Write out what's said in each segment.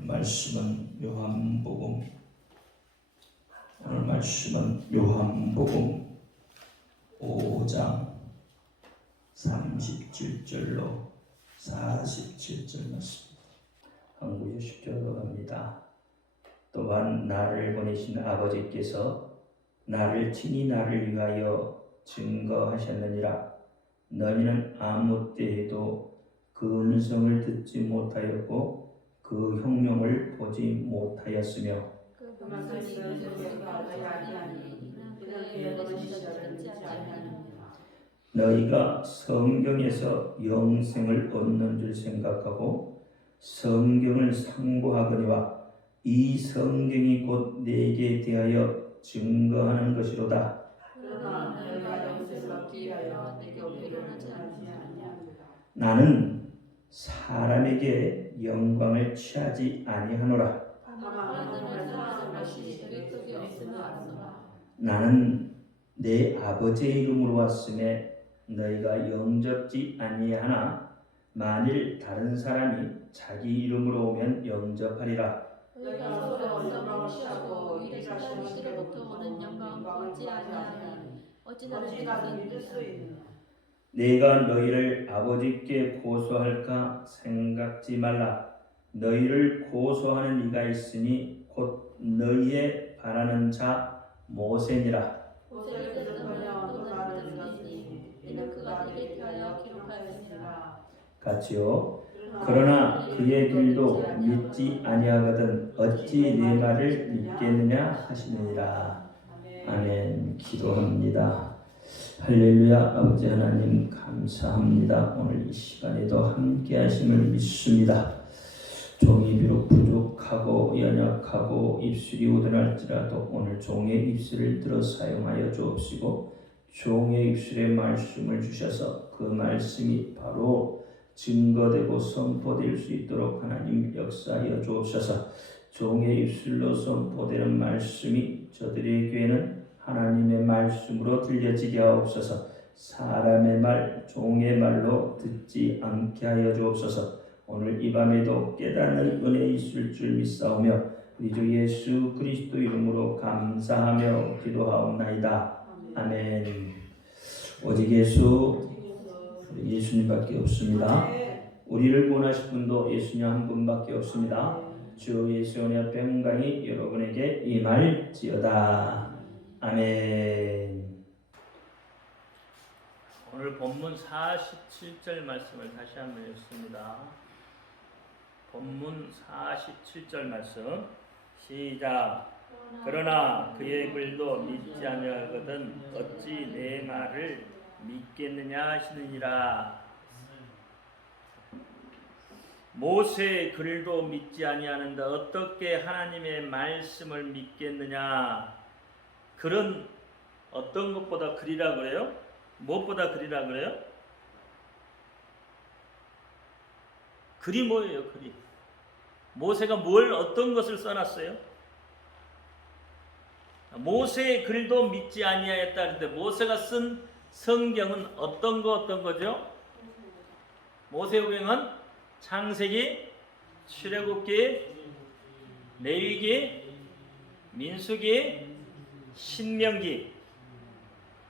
말씀은 요한복음. 오늘 말씀은 요한복음 5장 37절로 47절 말씀. 한국에 쉽게도 갑니다. 또한 나를 보내신 아버지께서 나를 친히 나를 위하여 증거하셨느니라. 너희는 아무 때에도 그 음성을 듣지 못하였고 그 형용을 보지 못하였으며 너희가 성경에서 영생을 얻는 줄 생각하고 성경을 상고하거니와 이 성경이 곧 내게 대하여 증거하는 것이로다. 나는 사람에게 영광을 취하지 아니하노라. 나는 내 아버지의 이름으로 왔음에 너희가 영접지 아니하나 만일 다른 사람이 자기 이름으로 오면 영접하리라. 너희가 서로 영광을 취하고 이르시는 이로부터 오는 영광 보지 아니하니 어찌 나를 믿을 수 있느냐. 내가 너희를 아버지께 고소할까 생각지 말라. 너희를 고소하는 이가 있으니 곧 너희의 바라는 자 모세니라. 모세를 듣으며 또 나를 믿으니 이는 그가 내게 대하여 기록하였으니라. 같이요. 그러나 그의 길도 믿지 아니하거든 어찌 내 말을 믿겠느냐 하시느니라. 아멘. 기도합니다. 할렐루야. 아버지 하나님 감사합니다. 오늘 이 시간에도 함께 하심을 믿습니다. 종이 비록 부족하고 연약하고 입술이 우둔할지라도 오늘 종의 입술을 들어 사용하여 주옵시고 종의 입술에 말씀을 주셔서 그 말씀이 바로 증거되고 선포될 수 있도록 하나님 역사하여 주옵소서. 종의 입술로 선포되는 말씀이 저들에게는 하나님의 말씀으로 들려지게 하옵소서. 사람의 말, 종의 말로 듣지 않게 하여 주옵소서. 오늘 이 밤에도 깨닫는 은혜 있을 줄 믿사오며 우리 주 예수 그리스도 이름으로 감사하며 기도하옵나이다. 아멘. 오직 예수님밖에 없습니다. 우리를 구원하실 분도 예수님 한 분밖에 없습니다. 주 예수의 옆에 평강이 여러분에게 임할지어다. 아멘. 오늘 본문 47절 말씀을 다시 한번 읽습니다. 본문 47절 말씀 시작. 그러나 그의 글도 믿지 아니하거든 어찌 내 말을 믿겠느냐 하시느니라. 모세의 글도 믿지 아니하는데 어떻게 하나님의 말씀을 믿겠느냐. 글은 어떤 것보다 글이라 그래요? 무엇보다 글이라 그래요? 글이 뭐예요? 글이. 모세가 어떤 것을 써놨어요? 모세의 글도 믿지 아니하였다 하는데 모세가 쓴 성경은 어떤 거죠? 모세오경은 창세기, 출애굽기, 레위기, 민수기, 신명기.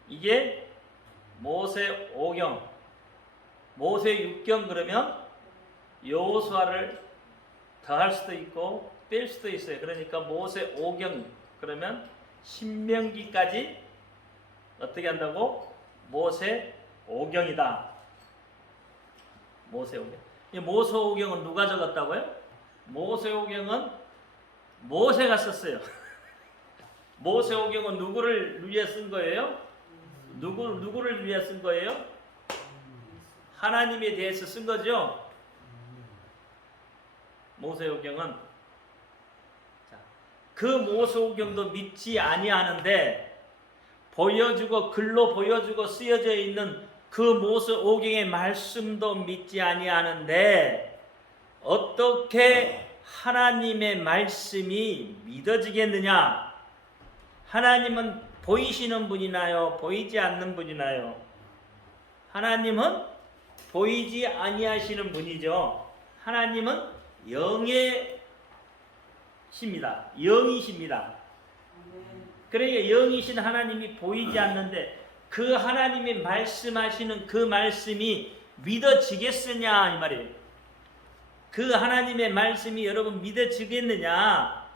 이게 모세오경. 모세육경 그러면 여호수아를 더할 수도 있고 뺄 수도 있어요. 그러니까 모세오경 그러면 신명기까지 어떻게 한다고? 모세오경이다. 모세오경. 이 모세오경은 누가 적었다고요? 모세오경은 모세가 썼어요. 모세오경은 누구를 위해 쓴 거예요? 누구를 위해 쓴 거예요? 하나님에 대해서 쓴 거죠. 모세오경은 그 모세오경도 믿지 아니하는데 보여주고 글로 보여주고 쓰여져 있는 그 모세오경의 말씀도 믿지 아니하는데 어떻게 하나님의 말씀이 믿어지겠느냐? 하나님은 보이시는 분이나요? 보이지 않는 분이나요? 하나님은 보이지 아니하시는 분이죠. 하나님은 영의 영이십니다. 그러니까 영이신 하나님이 보이지 않는데 그 하나님이 말씀하시는 그 말씀이 믿어지겠느냐 이 말이에요. 그 하나님의 말씀이 여러분 믿어지겠느냐?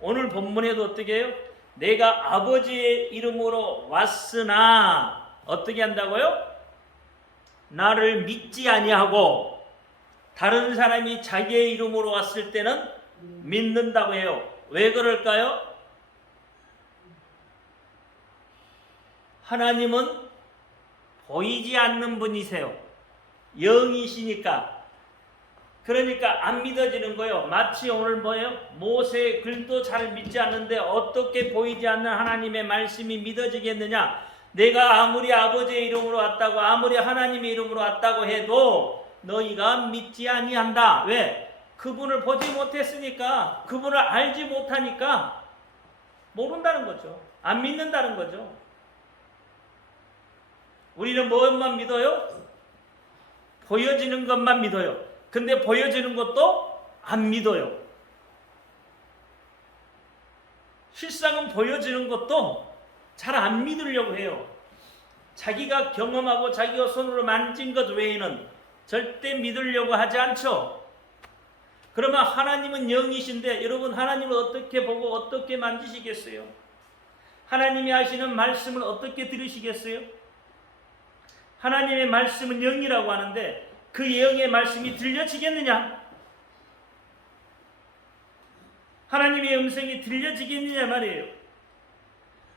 오늘 본문에도 어떻게 해요? 내가 아버지의 이름으로 왔으나 어떻게 한다고요? 나를 믿지 아니하고 다른 사람이 자기의 이름으로 왔을 때는 믿는다고 해요. 왜 그럴까요? 하나님은 보이지 않는 분이세요. 영이시니까. 그러니까 안 믿어지는 거예요. 마치 오늘 뭐예요? 모세의 글도 잘 믿지 않는데 어떻게 보이지 않는 하나님의 말씀이 믿어지겠느냐? 내가 아무리 아버지의 이름으로 왔다고 아무리 하나님의 이름으로 왔다고 해도 너희가 믿지 아니한다. 왜? 그분을 보지 못했으니까, 그분을 알지 못하니까 모른다는 거죠. 안 믿는다는 거죠. 우리는 뭐만 믿어요? 보여지는 것만 믿어요. 근데 보여지는 것도 안 믿어요. 실상은 보여지는 것도 잘 안 믿으려고 해요. 자기가 경험하고 자기가 손으로 만진 것 외에는 절대 믿으려고 하지 않죠. 그러면 하나님은 영이신데 여러분 하나님을 어떻게 보고 어떻게 만지시겠어요? 하나님이 하시는 말씀을 어떻게 들으시겠어요? 하나님의 말씀은 영이라고 하는데 그 영의 말씀이 들려지겠느냐? 하나님의 음성이 들려지겠느냐 말이에요.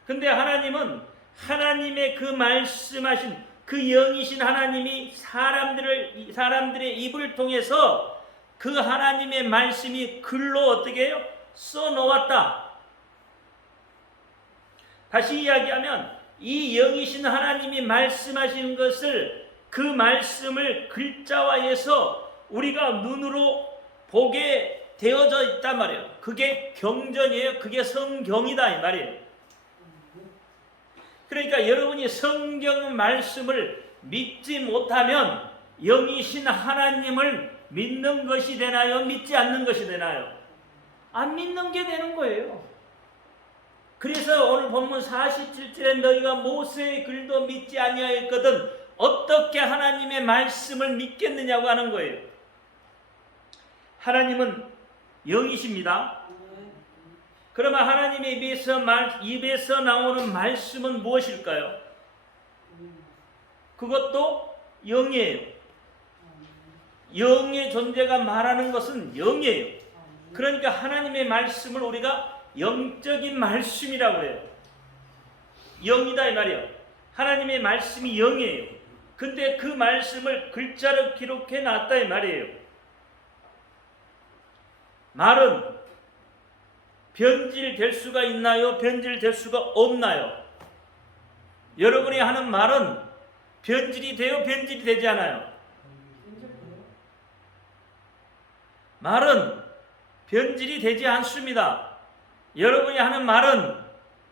근데 하나님은 하나님의 그 말씀하신 그 영이신 하나님이 사람들의 입을 통해서 그 하나님의 말씀이 글로 어떻게 해요? 써놓았다. 다시 이야기하면 이 영이신 하나님이 말씀하시는 것을 그 말씀을 글자화해서 우리가 눈으로 보게 되어져 있단 말이에요. 그게 경전이에요. 그게 성경이다 이 말이에요. 그러니까 여러분이 성경 말씀을 믿지 못하면 영이신 하나님을 믿는 것이 되나요? 믿지 않는 것이 되나요? 안 믿는 게 되는 거예요. 그래서 오늘 본문 47절에 너희가 모세의 글도 믿지 아니하였거든 어떻게 하나님의 말씀을 믿겠느냐고 하는 거예요. 하나님은 영이십니다. 그러면 하나님의 입에서 나오는 말씀은 무엇일까요? 그것도 영이에요. 영의 존재가 말하는 것은 영이에요. 그러니까 하나님의 말씀을 우리가 영적인 말씀이라고 해요. 영이다 이 말이에요. 하나님의 말씀이 영이에요. 근데 그 말씀을 글자로 기록해 놨다 이 말이에요. 말은 변질될 수가 있나요? 변질될 수가 없나요? 여러분이 하는 말은 변질이 돼요? 변질이 되지 않아요? 말은 변질이 되지 않습니다. 여러분이 하는 말은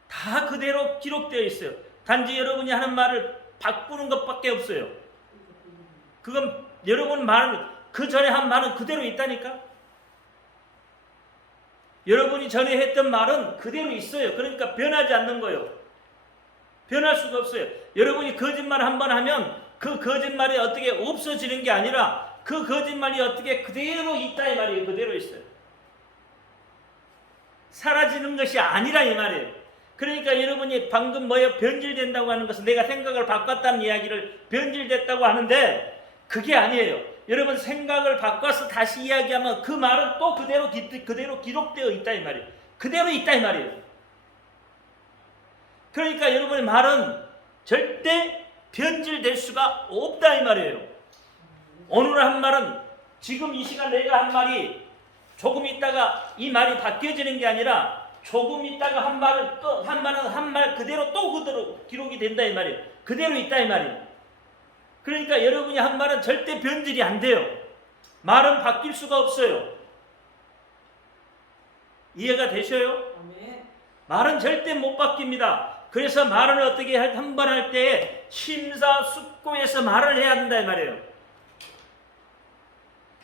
다 그대로 기록되어 있어요. 단지 여러분이 하는 말을 바꾸는 것밖에 없어요. 그건 여러분 말은 그 전에 한 말은 그대로 있다니까. 여러분이 전에 했던 말은 그대로 있어요. 그러니까 변하지 않는 거예요. 변할 수가 없어요. 여러분이 거짓말 한번 하면 그 거짓말이 어떻게 없어지는 게 아니라 그 거짓말이 어떻게 그대로 있다 이 말이에요. 그대로 있어요. 사라지는 것이 아니라 이 말이에요. 그러니까 여러분이 방금 변질된다고 하는 것은 내가 생각을 바꿨다는 이야기를 변질됐다고 하는데 그게 아니에요. 여러분 생각을 바꿔서 다시 이야기하면 그 말은 또 그대로 기록되어 있다 이 말이에요. 그대로 있다 이 말이에요. 그러니까 여러분의 말은 절대 변질될 수가 없다 이 말이에요. 오늘 한 말은 지금 이 시간 내가 한 말이 조금 있다가 이 말이 바뀌어지는 게 아니라 조금 있다가 한 말 그대로 기록이 된다 이 말이에요. 그대로 있다 이 말이에요. 그러니까 여러분이 한 말은 절대 변질이 안 돼요. 말은 바뀔 수가 없어요. 이해가 되셔요? 말은 절대 못 바뀝니다. 그래서 말을 어떻게 한 번 할 때 심사숙고해서 말을 해야 된다 이 말이에요.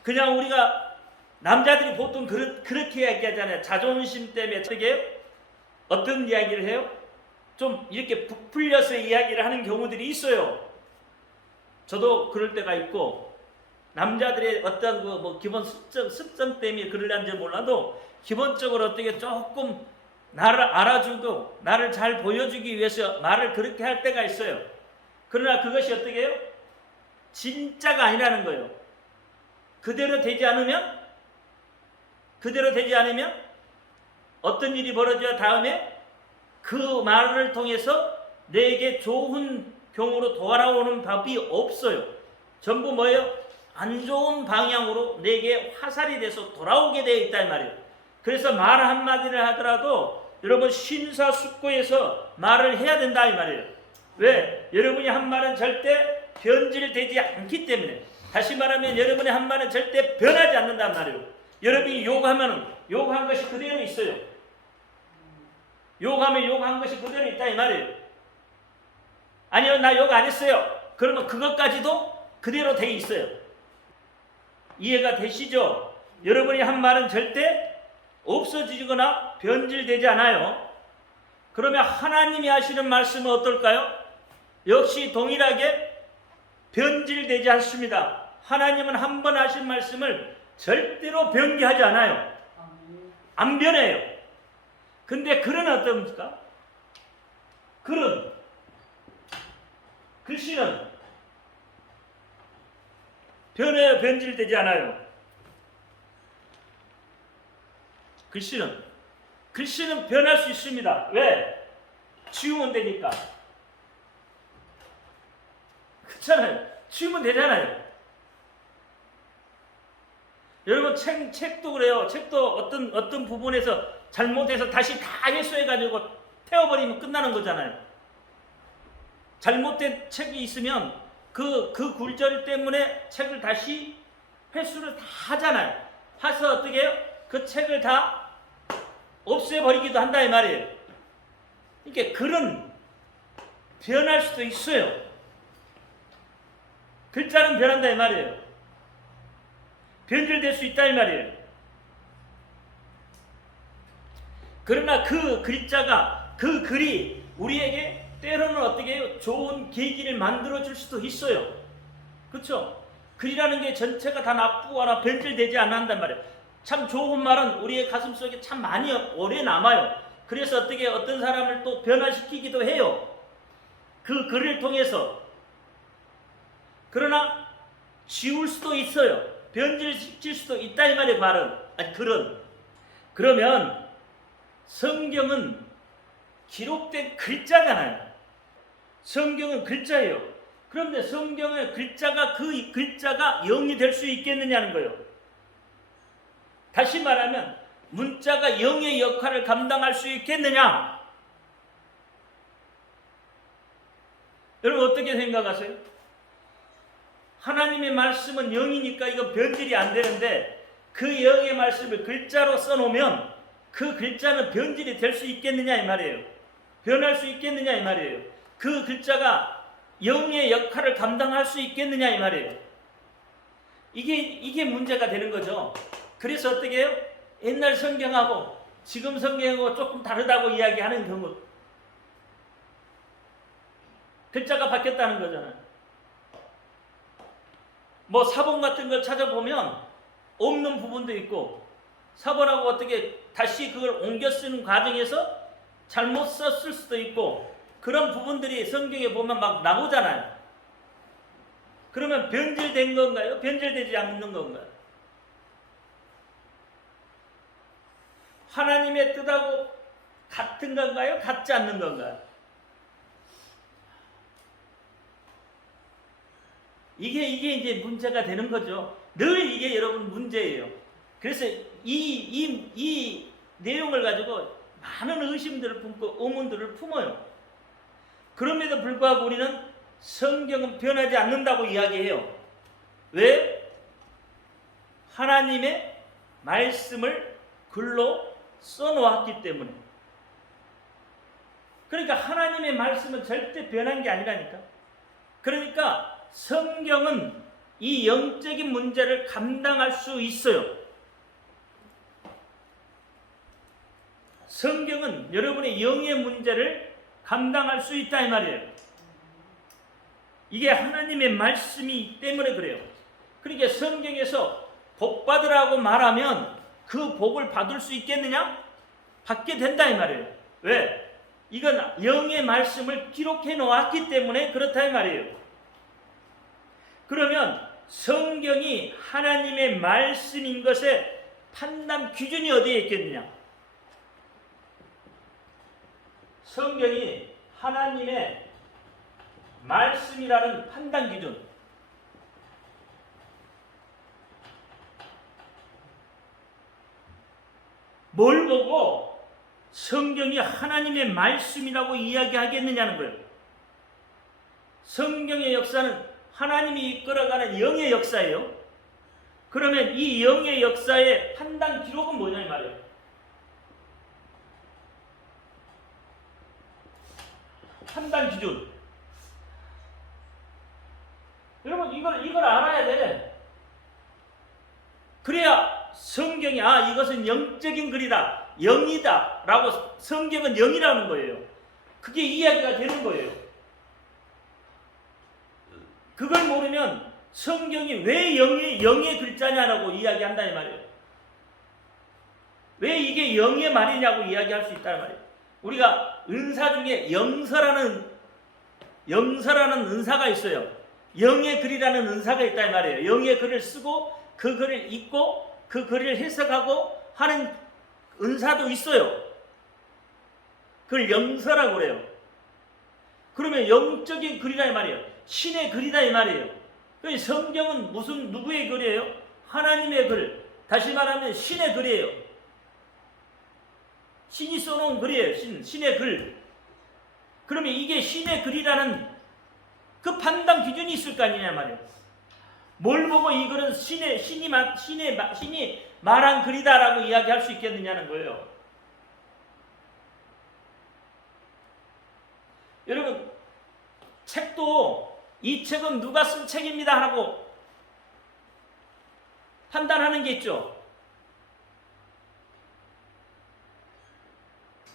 그냥 우리가 남자들이 보통 그렇게 이야기하잖아요. 자존심 때문에 어떻게 어떤 이야기를 해요? 좀 이렇게 부풀려서 이야기를 하는 경우들이 있어요. 저도 그럴 때가 있고, 남자들의 어떤 뭐 기본 습성 때문에 그러려는지 몰라도 기본적으로 어떻게 조금 나를 알아주고 나를 잘 보여주기 위해서 말을 그렇게 할 때가 있어요. 그러나 그것이 어떻게 해요? 진짜가 아니라는 거예요. 그대로 되지 않으면 어떤 일이 벌어져야 다음에 그 말을 통해서 내게 좋은 경우로 돌아오는 법이 없어요. 전부 뭐예요? 안 좋은 방향으로 내게 화살이 돼서 돌아오게 되어 있다 이 말이에요. 그래서 말 한마디를 하더라도 여러분 심사숙고해서 말을 해야 된다 이 말이에요. 왜? 여러분이 한 말은 절대 변질되지 않기 때문에. 다시 말하면 여러분의 한 말은 절대 변하지 않는단 말이에요. 여러분이 욕하면 욕한 것이 그대로 있어요. 욕하면 욕한 것이 그대로 있다 이 말이에요. 아니요, 나 욕 안 했어요. 그러면 그것까지도 그대로 돼 있어요. 이해가 되시죠? 여러분이 한 말은 절대 없어지거나 변질되지 않아요. 그러면 하나님이 하시는 말씀은 어떨까요? 역시 동일하게 변질되지 않습니다. 하나님은 한 번 하신 말씀을 절대로 변개하지 않아요. 안 변해요. 근데 글은 어떻습니까? 글씨는 변해요, 변질되지 않아요. 글씨는 변할 수 있습니다. 왜? 지우면 되니까. 그렇잖아요. 지우면 되잖아요. 여러분 책도 그래요. 책도 어떤 부분에서 잘못해서 다시 다 회수해가지고 태워버리면 끝나는 거잖아요. 잘못된 책이 있으면 그 굴절 때문에 책을 다시 회수를 다 하잖아요. 해서 어떻게 해요? 그 책을 다 없애버리기도 한다 이 말이에요. 이게 글은 변할 수도 있어요. 글자는 변한다 이 말이에요. 변질될 수 있다 이 말이에요. 그러나 그 글자가, 그 글이 우리에게 때로는 어떻게 해요? 좋은 계기를 만들어줄 수도 있어요. 그렇죠? 글이라는 게 전체가 다 나쁘거나 변질되지 않는단 말이에요. 참 좋은 말은 우리의 가슴속에 참 많이 오래 남아요. 그래서 어떻게 어떤 사람을 또 변화시키기도 해요. 그 글을 통해서. 그러나 지울 수도 있어요. 변질시킬 수도 있다 이 말이에요. 글은. 그러면 성경은 기록된 글자잖아요. 성경은 글자예요. 그런데 성경의 글자가 그 글자가 영이 될 수 있겠느냐는 거예요. 다시 말하면 문자가 영의 역할을 감당할 수 있겠느냐? 여러분 어떻게 생각하세요? 하나님의 말씀은 영이니까 이거 변질이 안 되는데 그 영의 말씀을 글자로 써놓으면 그 글자는 변질이 될 수 있겠느냐 이 말이에요. 변할 수 있겠느냐 이 말이에요. 그 글자가 영의 역할을 감당할 수 있겠느냐 이 말이에요. 이게 문제가 되는 거죠. 그래서 어떻게 해요? 옛날 성경하고 지금 성경하고 조금 다르다고 이야기하는 경우. 글자가 바뀌었다는 거잖아요. 뭐 사본 같은 걸 찾아보면 없는 부분도 있고 사본하고 어떻게 다시 그걸 옮겨 쓰는 과정에서 잘못 썼을 수도 있고 그런 부분들이 성경에 보면 막 나오잖아요. 그러면 변질된 건가요? 변질되지 않는 건가요? 하나님의 뜻하고 같은 건가요? 같지 않는 건가요? 이게 이제 문제가 되는 거죠. 늘 이게 여러분 문제예요. 그래서 이 내용을 가지고 많은 의심들을 품고 의문들을 품어요. 그럼에도 불구하고 우리는 성경은 변하지 않는다고 이야기해요. 왜? 하나님의 말씀을 글로 써놓았기 때문에. 그러니까 하나님의 말씀은 절대 변한 게 아니라니까. 그러니까 성경은 이 영적인 문제를 감당할 수 있어요. 성경은 여러분의 영의 문제를 감당할 수 있다 이 말이에요. 이게 하나님의 말씀이기 때문에 그래요. 그러니까 성경에서 복 받으라고 말하면 그 복을 받을 수 있겠느냐? 받게 된다 이 말이에요. 왜? 이건 영의 말씀을 기록해 놓았기 때문에 그렇다 이 말이에요. 그러면 성경이 하나님의 말씀인 것의 판단 기준이 어디에 있겠느냐? 성경이 하나님의 말씀이라는 판단 기준, 뭘 보고 성경이 하나님의 말씀이라고 이야기하겠느냐는 거예요. 성경의 역사는 하나님이 이끌어가는 영의 역사예요. 그러면 이 영의 역사의 판단 기록은 뭐냐 이 말이에요. 판단 기준. 여러분 이걸 알아야 돼. 그래야 성경이 이것은 영적인 글이다, 영이다 라고, 성경은 영이라는 거예요. 그게 이야기가 되는 거예요. 그걸 모르면 성경이 왜 영의 글자냐라고 이야기한다 이 말이에요. 왜 이게 영의 말이냐고 이야기할 수 있다는 말이에요. 우리가 은사 중에 영서라는 은사가 있어요. 영의 글이라는 은사가 있다 이 말이에요. 영의 글을 쓰고 그 글을 읽고 그 글을 해석하고 하는 은사도 있어요. 그걸 영서라고 그래요. 그러면 영적인 글이다 이 말이에요. 신의 글이다 이 말이에요. 성경은 누구의 글이에요? 하나님의 글. 다시 말하면 신의 글이에요. 신이 써놓은 글이에요. 신의 글. 그러면 이게 신의 글이라는 그 판단 기준이 있을 거 아니냐 말이에요. 뭘 보고 이 글은 신이 말한 글이다라고 이야기할 수 있겠느냐는 거예요. 여러분, 책도 이 책은 누가 쓴 책입니다 하고 판단하는 게 있죠.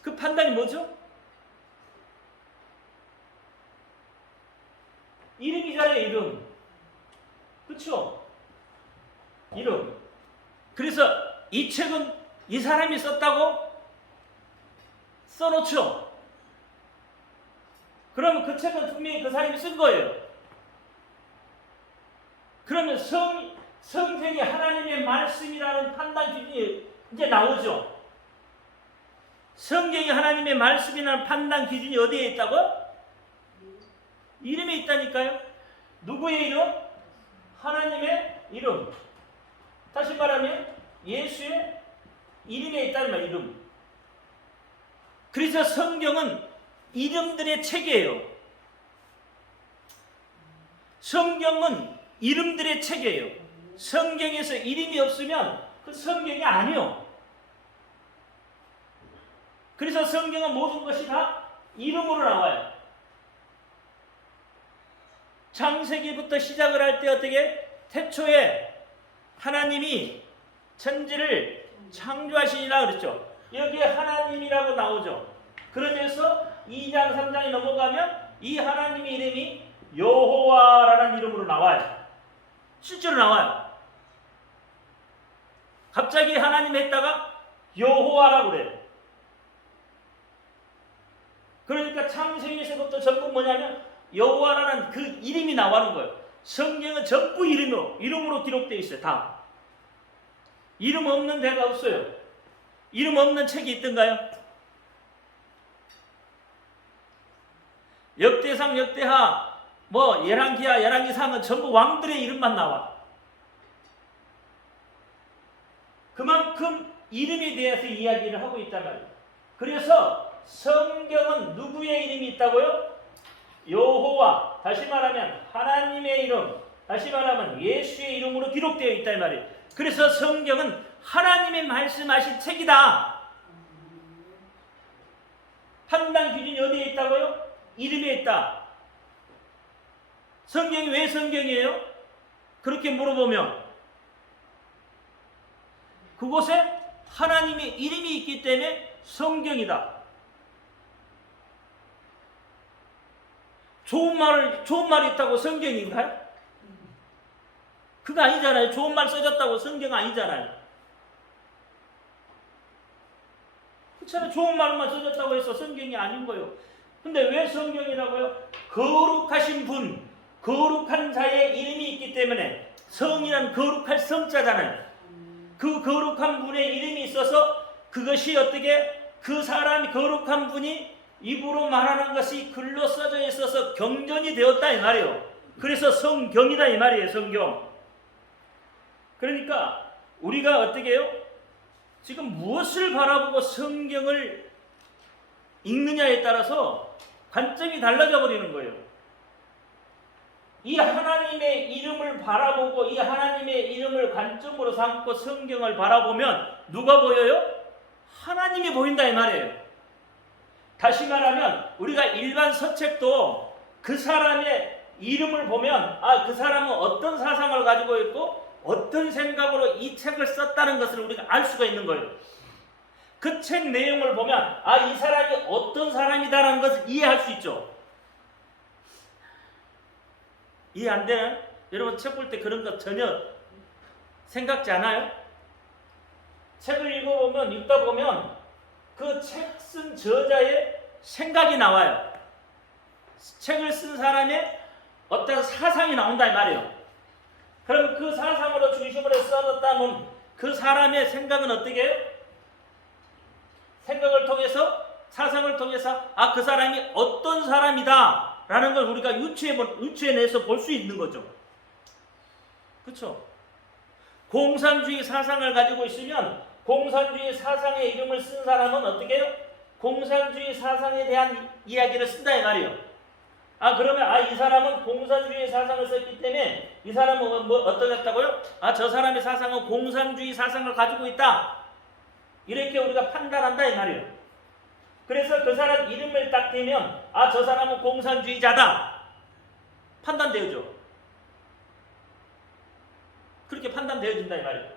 그 판단이 뭐죠? 이름이잖아요, 이름. 그렇죠? 이름. 그래서 이 책은 이 사람이 썼다고 써놓죠. 그러면 그 책은 분명히 그 사람이 쓴 거예요. 그러면 성경이 하나님의 말씀이라는 판단 기준이 이제 나오죠. 성경이 하나님의 말씀이라는 판단 기준이 어디에 있다고? 이름에 있다니까요. 누구의 이름? 하나님의 이름. 다시 말하면 예수의 이름에 있다는 말, 이름. 그래서 성경은 이름들의 책이에요. 성경은 이름들의 책이에요. 성경에서 이름이 없으면 그 성경이 아니요. 그래서 성경은 모든 것이 다 이름으로 나와요. 창세기부터 시작을 할 때 어떻게? 태초에 하나님이 천지를 창조하시니라 그랬죠. 여기에 하나님이라고 나오죠. 그러면서 2장 3장에 넘어가면 이 하나님의 이름이 여호와라는 이름으로 나와요. 실제로 나와요. 갑자기 하나님 했다가 여호와라고 그래요. 그러니까 창세기에서부터 전부 뭐냐면 여호와라는 그 이름이 나오는 거예요. 성경은 전부 이름으로 기록되어 있어요. 다. 이름 없는 데가 없어요. 이름 없는 책이 있던가요? 역대상, 역대하, 열왕기하, 열왕기상은 전부 왕들의 이름만 나와. 그만큼 이름에 대해서 이야기를 하고 있단 말이에요. 그래서 성경은 누구의 이름이 있다고요? 여호와, 다시 말하면 하나님의 이름, 다시 말하면 예수의 이름으로 기록되어 있다 이 말이에요. 그래서 성경은 하나님의 말씀하신 책이다. 판단 기준이 어디에 있다고요? 이름에 있다. 성경이 왜 성경이에요? 그렇게 물어보면 그곳에 하나님의 이름이 있기 때문에 성경이다. 좋은 말이 있다고 성경인가요? 그거 아니잖아요. 좋은 말 써졌다고 성경 아니잖아요. 그렇잖아요. 좋은 말만 써졌다고 해서 성경이 아닌 거예요. 근데 왜 성경이라고요? 거룩하신 분, 거룩한 자의 이름이 있기 때문에, 성이란 거룩할 성자잖아요. 그 거룩한 분의 이름이 있어서 그것이 어떻게, 그 사람이, 거룩한 분이 입으로 말하는 것이 글로 써져 있어서 경전이 되었다 이 말이에요. 그래서 성경이다 이 말이에요. 성경. 그러니까 우리가 어떻게 해요? 지금 무엇을 바라보고 성경을 읽느냐에 따라서 관점이 달라져 버리는 거예요. 이 하나님의 이름을 바라보고 이 하나님의 이름을 관점으로 삼고 성경을 바라보면 누가 보여요? 하나님이 보인다 이 말이에요. 다시 말하면 우리가 일반 서책도 그 사람의 이름을 보면 그 사람은 어떤 사상을 가지고 있고 어떤 생각으로 이 책을 썼다는 것을 우리가 알 수가 있는 거예요. 그 책 내용을 보면 이 사람이 어떤 사람이다라는 것을 이해할 수 있죠. 이해 안 되나요? 여러분 책 볼 때 그런 것 전혀 생각지 않아요? 책을 읽다 보면 그 책 쓴 저자의 생각이 나와요. 책을 쓴 사람의 어떤 사상이 나온다 이 말이에요. 그럼 그 사상으로 중심으로 써졌다면 그 사람의 생각은 어떻게 해요? 생각을 통해서, 사상을 통해서 그 사람이 어떤 사람이다 라는 걸 우리가 유추해내서 볼 수 있는 거죠. 그렇죠? 공산주의 사상을 가지고 있으면 공산주의 사상의 이름을 쓴 사람은 어떻게 해요? 공산주의 사상에 대한 이야기를 쓴다 이 말이에요. 그러면 이 사람은 공산주의 사상을 썼기 때문에 이 사람은 어떠겠다고요? 저 사람의 사상은 공산주의 사상을 가지고 있다. 이렇게 우리가 판단한다 이 말이에요. 그래서 그 사람 이름을 딱 대면 저 사람은 공산주의자다. 판단되어져. 그렇게 판단되어진다 이 말이에요.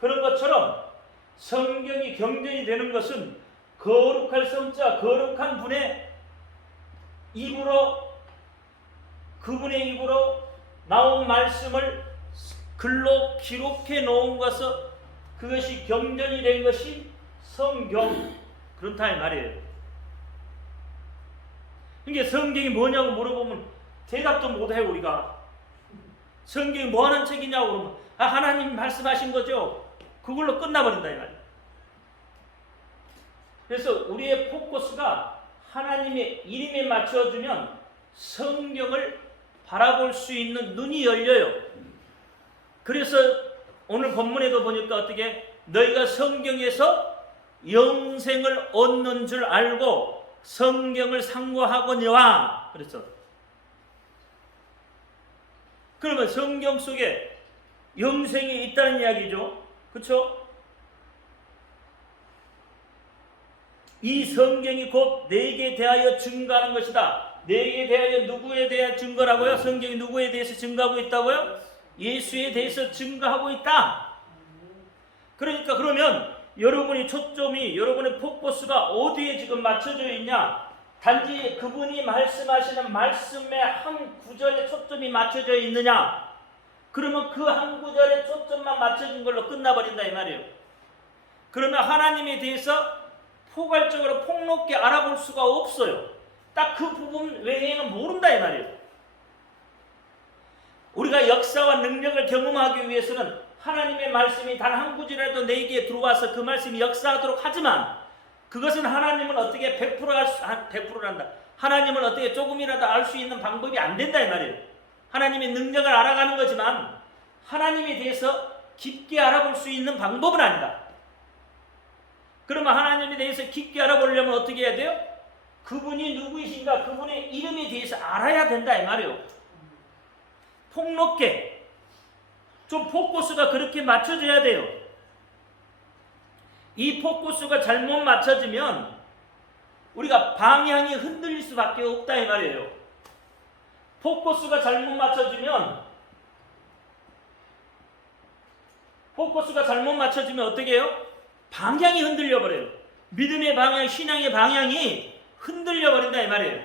그런 것처럼 성경이 경전이 되는 것은 거룩할 성자, 거룩한 분의 입으로, 그분의 입으로 나온 말씀을 글로 기록해 놓은 것은 그것이 경전이 된 것이 성경, 그렇다 이 말이에요. 그러니까 성경이 뭐냐고 물어보면 대답도 못해요. 우리가 성경이 뭐하는 책이냐고 그러면 하나님 말씀하신 거죠. 그걸로 끝나버린다 이 말이에요. 그래서 우리의 포커스가 하나님의 이름에 맞춰주면 성경을 바라볼 수 있는 눈이 열려요. 그래서 오늘 본문에도 보니까 어떻게 너희가 성경에서 영생을 얻는 줄 알고 성경을 상고하거니와 그랬죠. 그러면 성경 속에 영생이 있다는 이야기죠. 그렇죠? 이 성경이 곧 내게 대하여 증거하는 것이다. 내게 대하여 누구에 대한 증거라고요? 성경이 누구에 대해서 증거하고 있다고요? 예수에 대해서 증거하고 있다. 그러니까 그러면 여러분의 초점이, 여러분의 포커스가 어디에 지금 맞춰져 있냐? 단지 그분이 말씀하시는 말씀의 한 구절에 초점이 맞춰져 있느냐? 그러면 그 한 구절에 초점만 맞춰진 걸로 끝나버린다 이 말이에요. 그러면 하나님에 대해서 포괄적으로 폭넓게 알아볼 수가 없어요. 딱 그 부분 외에는 모른다 이 말이에요. 우리가 역사와 능력을 경험하기 위해서는 하나님의 말씀이 단 한 구절이라도 내게 들어와서 그 말씀이 역사하도록 하지만 그것은 하나님을 어떻게 100%란다. 하나님을 어떻게 조금이라도 알 수 있는 방법이 안 된다 이 말이에요. 하나님의 능력을 알아가는 거지만 하나님에 대해서 깊게 알아볼 수 있는 방법은 아니다. 그러면 하나님에 대해서 깊게 알아보려면 어떻게 해야 돼요? 그분이 누구이신가, 그분의 이름에 대해서 알아야 된다 이 말이에요. 폭넓게 좀 포커스가 그렇게 맞춰져야 돼요. 이 포커스가 잘못 맞춰지면 우리가 방향이 흔들릴 수밖에 없다 이 말이에요. 포커스가 잘못 맞춰지면 어떻게 해요? 방향이 흔들려 버려요. 믿음의 방향, 신앙의 방향이 흔들려 버린다 이 말이에요.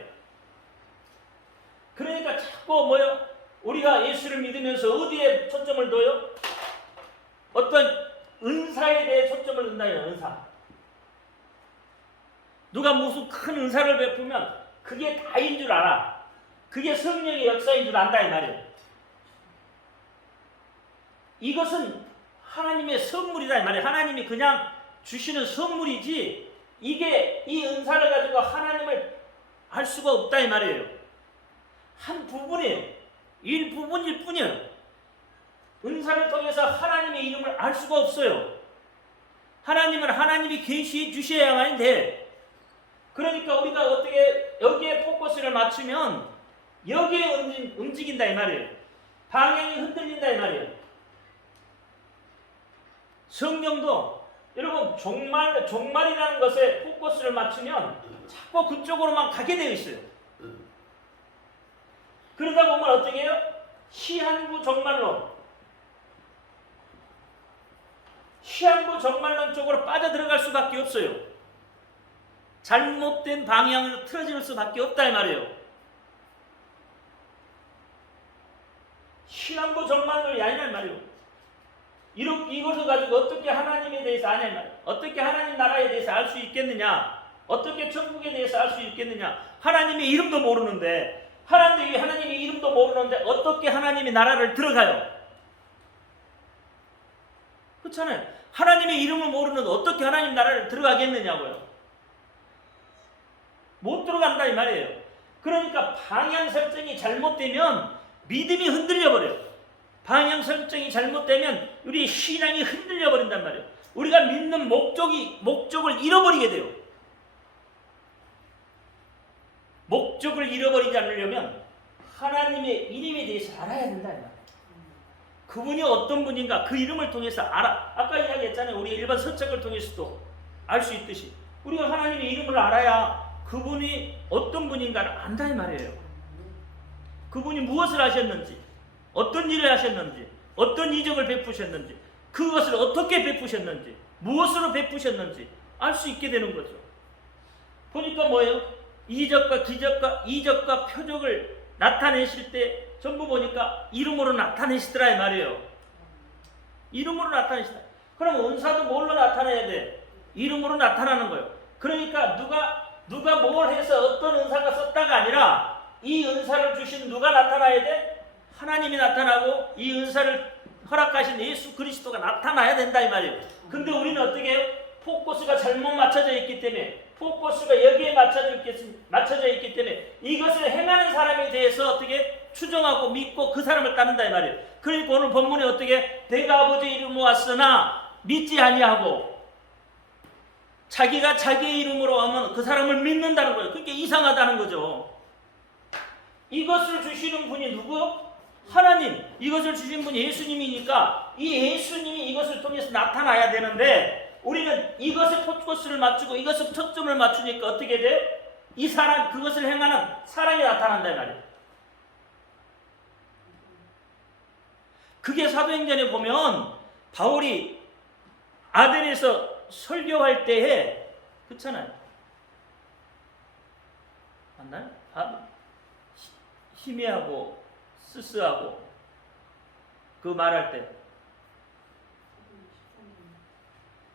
그러니까 자꾸 뭐요? 우리가 예수를 믿으면서 어디에 초점을 둬요? 어떤 은사에 대해 초점을 둔다요. 은사. 누가 무슨 큰 은사를 베푸면 그게 다인 줄 알아. 그게 성령의 역사인 줄 안다 이 말이에요. 이것은 하나님의 선물이다 이 말이에요. 하나님이 그냥 주시는 선물이지 이게 이 은사를 가지고 하나님을 알 수가 없다 이 말이에요. 한 부분이에요. 일부분일 뿐이에요. 은사를 통해서 하나님의 이름을 알 수가 없어요. 하나님은 하나님이 계시해 주셔야만 돼. 그러니까 우리가 어떻게 여기에 포커스를 맞추면 여기에 움직인다 이 말이에요. 방향이 흔들린다 이 말이에요. 성경도 여러분 종말이라는 것에 포커스를 맞추면 자꾸 그쪽으로만 가게 되어 있어요. 그러다 보면 어떻게 해요? 시한부 종말론 쪽으로 빠져들어갈 수밖에 없어요. 잘못된 방향으로 틀어질 수밖에 없다 이 말이에요. 시한부 종말론이 아니라 말이에요. 이것을 가지고 어떻게 하나님에 대해서 아냐 이 말이에요. 어떻게 하나님 나라에 대해서 알 수 있겠느냐? 어떻게 천국에 대해서 알 수 있겠느냐? 하나님의 이름도 모르는데 하나님의 이름도 모르는데 어떻게 하나님의 나라를 들어가요? 그렇잖아요. 하나님의 이름을 모르는데 어떻게 하나님 나라를 들어가겠느냐고요. 못 들어간다 이 말이에요. 그러니까 방향 설정이 잘못되면 믿음이 흔들려 버려요. 방향 설정이 잘못되면 우리 신앙이 흔들려 버린단 말이에요. 우리가 믿는 목적을 잃어버리게 돼요. 목적을 잃어버리지 않으려면 하나님의 이름에 대해서 알아야 된다 이 말이에요. 그분이 어떤 분인가 그 이름을 통해서 알아. 아까 이야기했잖아요. 우리 일반 서책을 통해서도 알 수 있듯이 우리가 하나님의 이름을 알아야 그분이 어떤 분인가를 안다 이 말이에요. 그분이 무엇을 하셨는지, 어떤 일을 하셨는지, 어떤 이적을 베푸셨는지, 그것을 어떻게 베푸셨는지, 무엇으로 베푸셨는지 알 수 있게 되는 거죠. 보니까 뭐예요? 이적과 표적을 나타내실 때 전부 보니까 이름으로 나타내시더라 이 말이에요. 이름으로 나타내시다. 그럼 은사도 뭘로 나타내야 돼? 이름으로 나타나는 거예요. 그러니까 누가 뭘 해서 어떤 은사가 썼다가 아니라 이 은사를 주신 누가 나타나야 돼? 하나님이 나타나고 이 은사를 허락하신 예수 그리스도가 나타나야 된다 이 말이에요. 근데 우리는 어떻게 해요? 포커스가 잘못 맞춰져 있기 때문에 포커스가 여기에 맞춰져 있기 때문에 이것을 행하는 사람에 대해서 어떻게 추정하고 믿고 그 사람을 따른다 이 말이에요. 그러니까 오늘 본문에 어떻게 내가 아버지의 이름으로 왔으나 믿지 아니하고 자기가 자기의 이름으로 하면 그 사람을 믿는다는 거예요. 그게 이상하다는 거죠. 이것을 주시는 분이 누구? 하나님. 이것을 주신 분이 예수님이니까 이 예수님이 이것을 통해서 나타나야 되는데 우리는 이것에 포커스를 맞추고 이것에 초점을 맞추니까 어떻게 돼? 이 사람, 그것을 행하는 사람이 나타난다 이 말이에요. 그게 사도행전에 보면 바울이 아덴에서 설교할 때에 그렇잖아요. 맞나요? 희미하고 스스하고 그 말할 때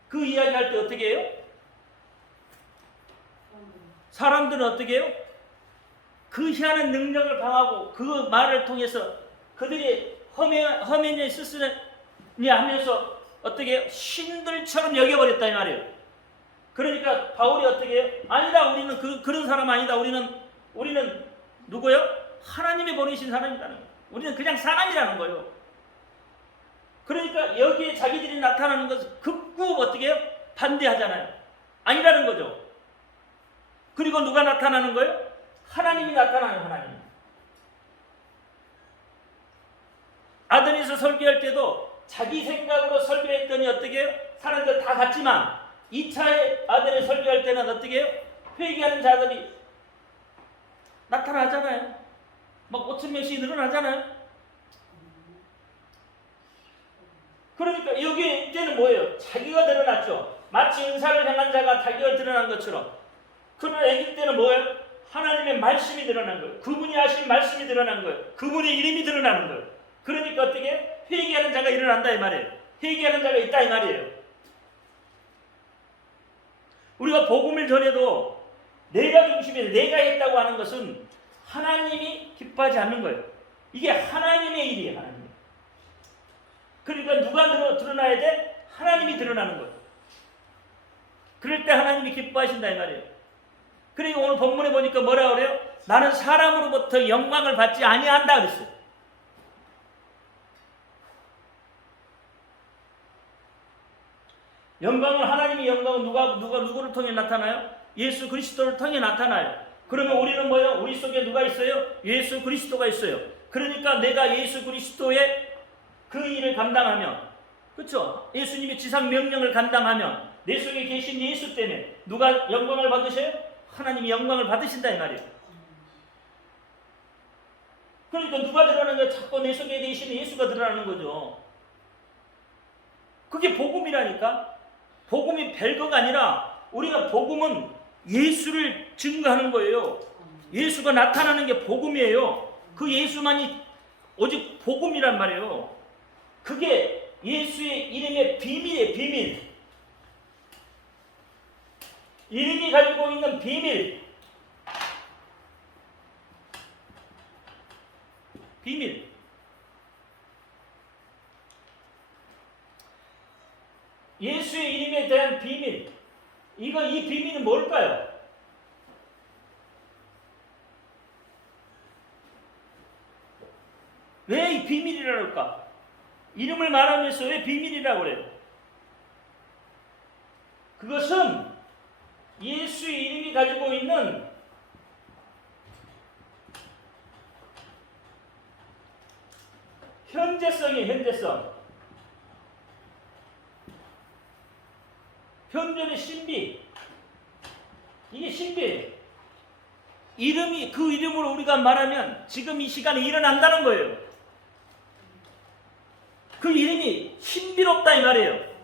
그 이야기할 때 어떻게 해요? 사람들은 어떻게 해요? 그 희한한 능력을 방하고 그 말을 통해서 그들이 허면에 스스니 하면서 어떻게 해요? 신들처럼 여겨버렸다 이 말이에요. 그러니까 바울이 어떻게 해요? 아니다, 우리는 그런 사람 아니다. 우리는 누구요? 하나님이 보내신 사람이라는 거예요. 우리는 그냥 사람이라는 거예요. 그러니까 여기에 자기들이 나타나는 것을 극구 어떻게 해요? 반대하잖아요. 아니라는 거죠. 그리고 누가 나타나는 거예요? 하나님이 나타나요. 하나님. 아덴에서 설교할 때도 자기 생각으로 설교했더니 어떻게 해요? 사람들 다 갔지만 2차에 아덴에 설교할 때는 어떻게 해요? 회개하는 자들이 나타나잖아요. 막 5,000명씩 늘어나잖아요. 그러니까 여기 이제는 뭐예요? 자기가 드러났죠. 마치 은사를 향한 자가 달걀 드러난 것처럼. 그러나 애기 때는 뭐예요? 하나님의 말씀이 드러난 거예요. 그분이 하신 말씀이 드러난 거예요. 그분의 이름이 드러나는 거예요. 그러니까 어떻게? 회개하는 자가 일어난다 이 말이에요. 회개하는 자가 있다 이 말이에요. 우리가 복음을 전해도 내가 중심에 내가 했다고 하는 것은 하나님이 기뻐하지 않는 거예요. 이게 하나님의 일이에요. 하나님. 그러니까 누가 드러나야 돼? 하나님이 드러나는 거예요. 그럴 때 하나님이 기뻐하신다 이 말이에요. 그리고 오늘 본문에 보니까 뭐라 그래요? 나는 사람으로부터 영광을 받지 아니한다 그랬어요. 영광은 하나님의 영광은 누구를 통해 나타나요? 예수 그리스도를 통해 나타나요. 그러면 우리는 뭐예요? 우리 속에 누가 있어요? 예수 그리스도가 있어요. 그러니까 내가 예수 그리스도의 그 일을 감당하면, 그렇죠? 예수님의 지상 명령을 감당하면 내 속에 계신 예수 때문에 누가 영광을 받으셔요? 하나님이 영광을 받으신다 이 말이에요. 그러니까 누가 드러나는 거예요? 자꾸 내 속에 계신 예수가 드러나는 거죠. 그게 복음이라니까. 복음이 별거가 아니라 우리가 복음은 예수를 증거하는 거예요. 예수가 나타나는 게 복음이에요. 그 예수만이 오직 복음이란 말이에요. 그게 예수의 이름의 비밀이에요. 비밀. 이름이 가지고 있는 비밀. 비밀. 예수의 이름에 대한 비밀. 이 비밀은 뭘까요? 왜 이 비밀이라고 할까? 이름을 말하면서 왜 비밀이라고 그래요? 그것은 예수의 이름이 가지고 있는 현재성이에요. 현재성. 현존의 신비. 이게 신비예요. 이름이 그 이름으로 우리가 말하면 지금 이 시간에 일어난다는 거예요. 그 이름이 신비롭다 이 말이에요.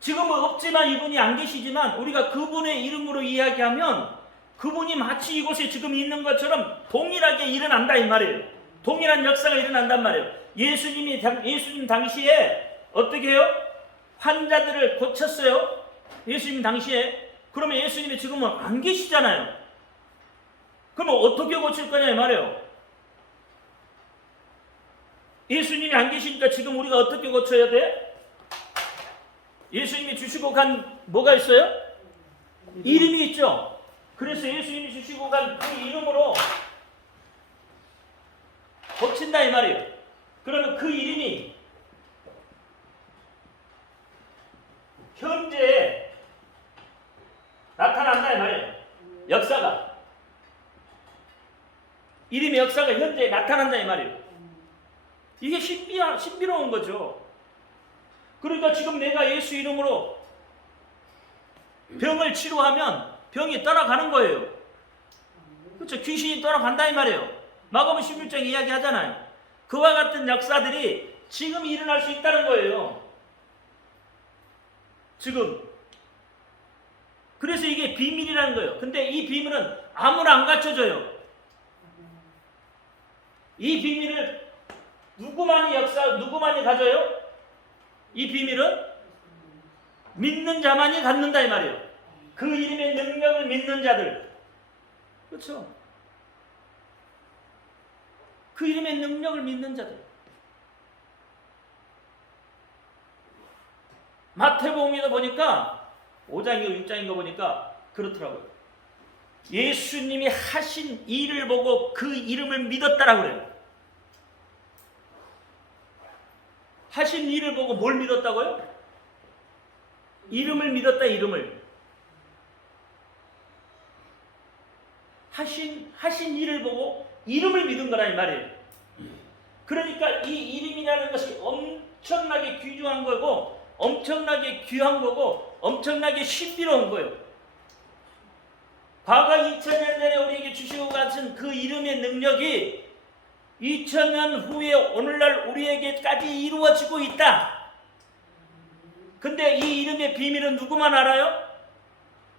지금은 없지만 이분이 안 계시지만 우리가 그분의 이름으로 이야기하면 그분이 마치 이곳에 지금 있는 것처럼 동일하게 일어난다 이 말이에요. 동일한 역사가 일어난단 말이에요. 예수님 당시에 어떻게 해요? 환자들을 고쳤어요. 예수님 당시에. 그러면 예수님이 지금은 안 계시잖아요. 그러면 어떻게 고칠 거냐 이 말이에요. 예수님이 안 계시니까 지금 우리가 어떻게 고쳐야 돼? 예수님이 주시고 간 뭐가 있어요? 이름이 있죠. 그래서 예수님이 주시고 간 그 이름으로 고친다 이 말이에요. 그러면 그 이름이 현재 나타난다 이 말이에요. 역사가. 이름의 역사가 현재 나타난다 이 말이에요. 이게 신비로운 거죠. 그러니까 지금 내가 예수 이름으로 병을 치료하면 병이 떠나가는 거예요. 그렇죠? 귀신이 떠나간다 이 말이에요. 마가복음 16장 이야기하잖아요. 그와 같은 역사들이 지금 일어날 수 있다는 거예요. 지금. 그래서 이게 비밀이라는 거예요. 근데 이 비밀은 아무나 안 갖춰줘요. 이 비밀을 누구만이 가져요? 이 비밀은 믿는 자만이 갖는다 이 말이에요. 그 이름의 능력을 믿는 자들. 그렇죠? 그 이름의 능력을 믿는 자들. 마태복음에도 보니까 5장인가 6장인가 보니까 그렇더라고요. 예수님이 하신 일을 보고 그 이름을 믿었다라고 그래요. 하신 일을 보고 뭘 믿었다고요? 이름을 믿었다. 이름을. 하신 일을 보고 이름을 믿은 거라 이 말이에요. 그러니까 이 이름이라는 것이 엄청나게 귀중한 거고 엄청나게 귀한 거고 엄청나게 신비로운 거예요. 과거 2000년 전에 우리에게 주시고 가신 그 이름의 능력이 2000년 후에 오늘날 우리에게까지 이루어지고 있다. 근데 이 이름의 비밀은 누구만 알아요?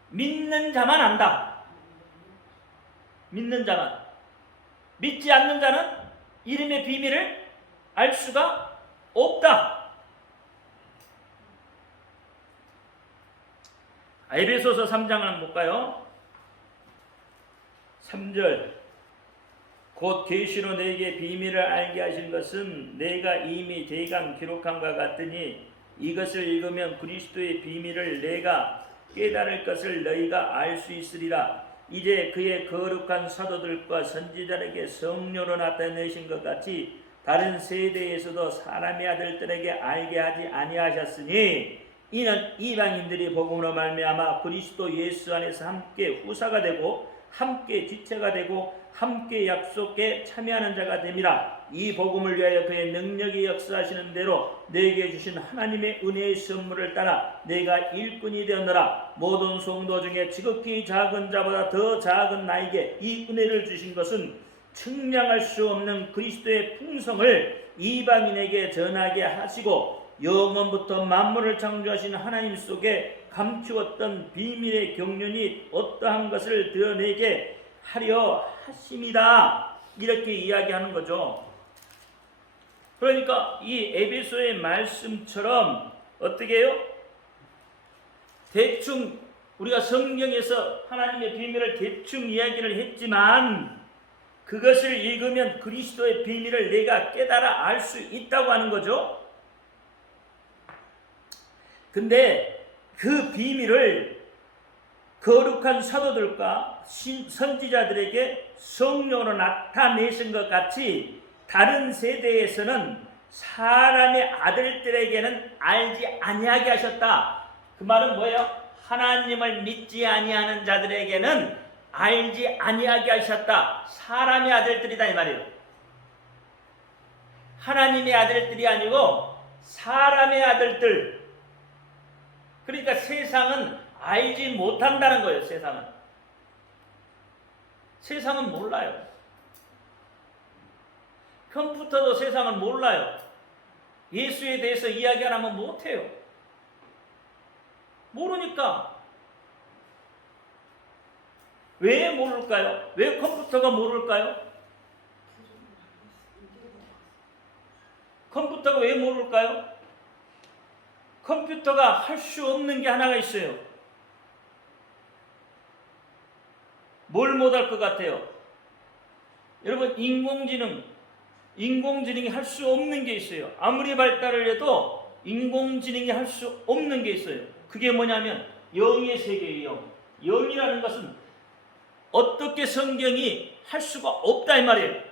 믿는 자만 안다. 믿는 자만. 믿지 않는 자는 이름의 비밀을 알 수가 없다. 에베소서 3장을 한번 볼까요? 3절. 곧 계시로 내게 비밀을 알게 하신 것은 내가 이미 대강 기록함과 같으니 이것을 읽으면 그리스도의 비밀을 내가 깨달을 것을 너희가 알 수 있으리라. 이제 그의 거룩한 사도들과 선지자에게 성령으로 나타내신 것 같이 다른 세대에서도 사람의 아들들에게 알게 하지 아니하셨으니 이는 이방인들이 복음으로 말미암아 그리스도 예수 안에서 함께 후사가 되고 함께 지체가 되고 함께 약속에 참여하는 자가 됨이라. 이 복음을 위하여 그의 능력이 역사하시는 대로 내게 주신 하나님의 은혜의 선물을 따라 내가 일꾼이 되었노라. 모든 성도 중에 지극히 작은 자보다 더 작은 나에게 이 은혜를 주신 것은 측량할 수 없는 그리스도의 풍성을 이방인에게 전하게 하시고 영원부터 만물을 창조하신 하나님 속에 감추었던 비밀의 경륜이 어떠한 것을 드러내게 하려 하심이다. 이렇게 이야기하는 거죠. 그러니까 이 에베소의 말씀처럼 어떻게 해요? 대충 우리가 성경에서 하나님의 비밀을 대충 이야기를 했지만 그것을 읽으면 그리스도의 비밀을 내가 깨달아 알 수 있다고 하는 거죠. 근데 그 비밀을 거룩한 사도들과 선지자들에게 성령으로 나타내신 것 같이 다른 세대에서는 사람의 아들들에게는 알지 아니하게 하셨다. 그 말은 뭐예요? 하나님을 믿지 아니하는 자들에게는 알지 아니하게 하셨다. 사람의 아들들이다 이 말이에요. 하나님의 아들들이 아니고 사람의 아들들. 그러니까 세상은 알지 못한다는 거예요. 세상은 몰라요. 컴퓨터도 세상은 몰라요. 예수에 대해서 이야기 안 하면 못해요. 모르니까. 왜 모를까요? 왜 컴퓨터가 모를까요? 컴퓨터가 왜 모를까요? 컴퓨터가 할 수 없는 게 하나가 있어요. 뭘 못할 것 같아요? 여러분, 인공지능이 할 수 없는 게 있어요. 아무리 발달을 해도 인공지능이 할 수 없는 게 있어요. 그게 뭐냐면 영의 세계예요. 영이라는 것은 어떻게 성경이 할 수가 없다 이 말이에요.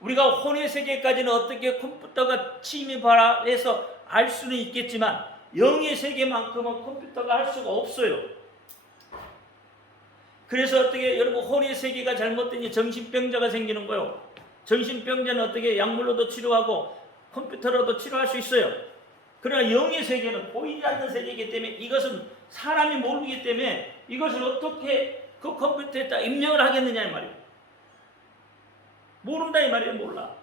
우리가 혼의 세계까지는 어떻게 컴퓨터가 침입해서 알 수는 있겠지만 영의 세계만큼은 컴퓨터가 할 수가 없어요. 그래서 어떻게 여러분 혼의 세계가 잘못되니 정신병자가 생기는 거예요. 정신병자는 어떻게 약물로도 치료하고 컴퓨터로도 치료할 수 있어요. 그러나 영의 세계는 보이지 않는 세계이기 때문에 이것은 사람이 모르기 때문에 이것을 어떻게 그 컴퓨터에다 입력을 하겠느냐 이 말이에요. 모른다 이 말이에요. 몰라.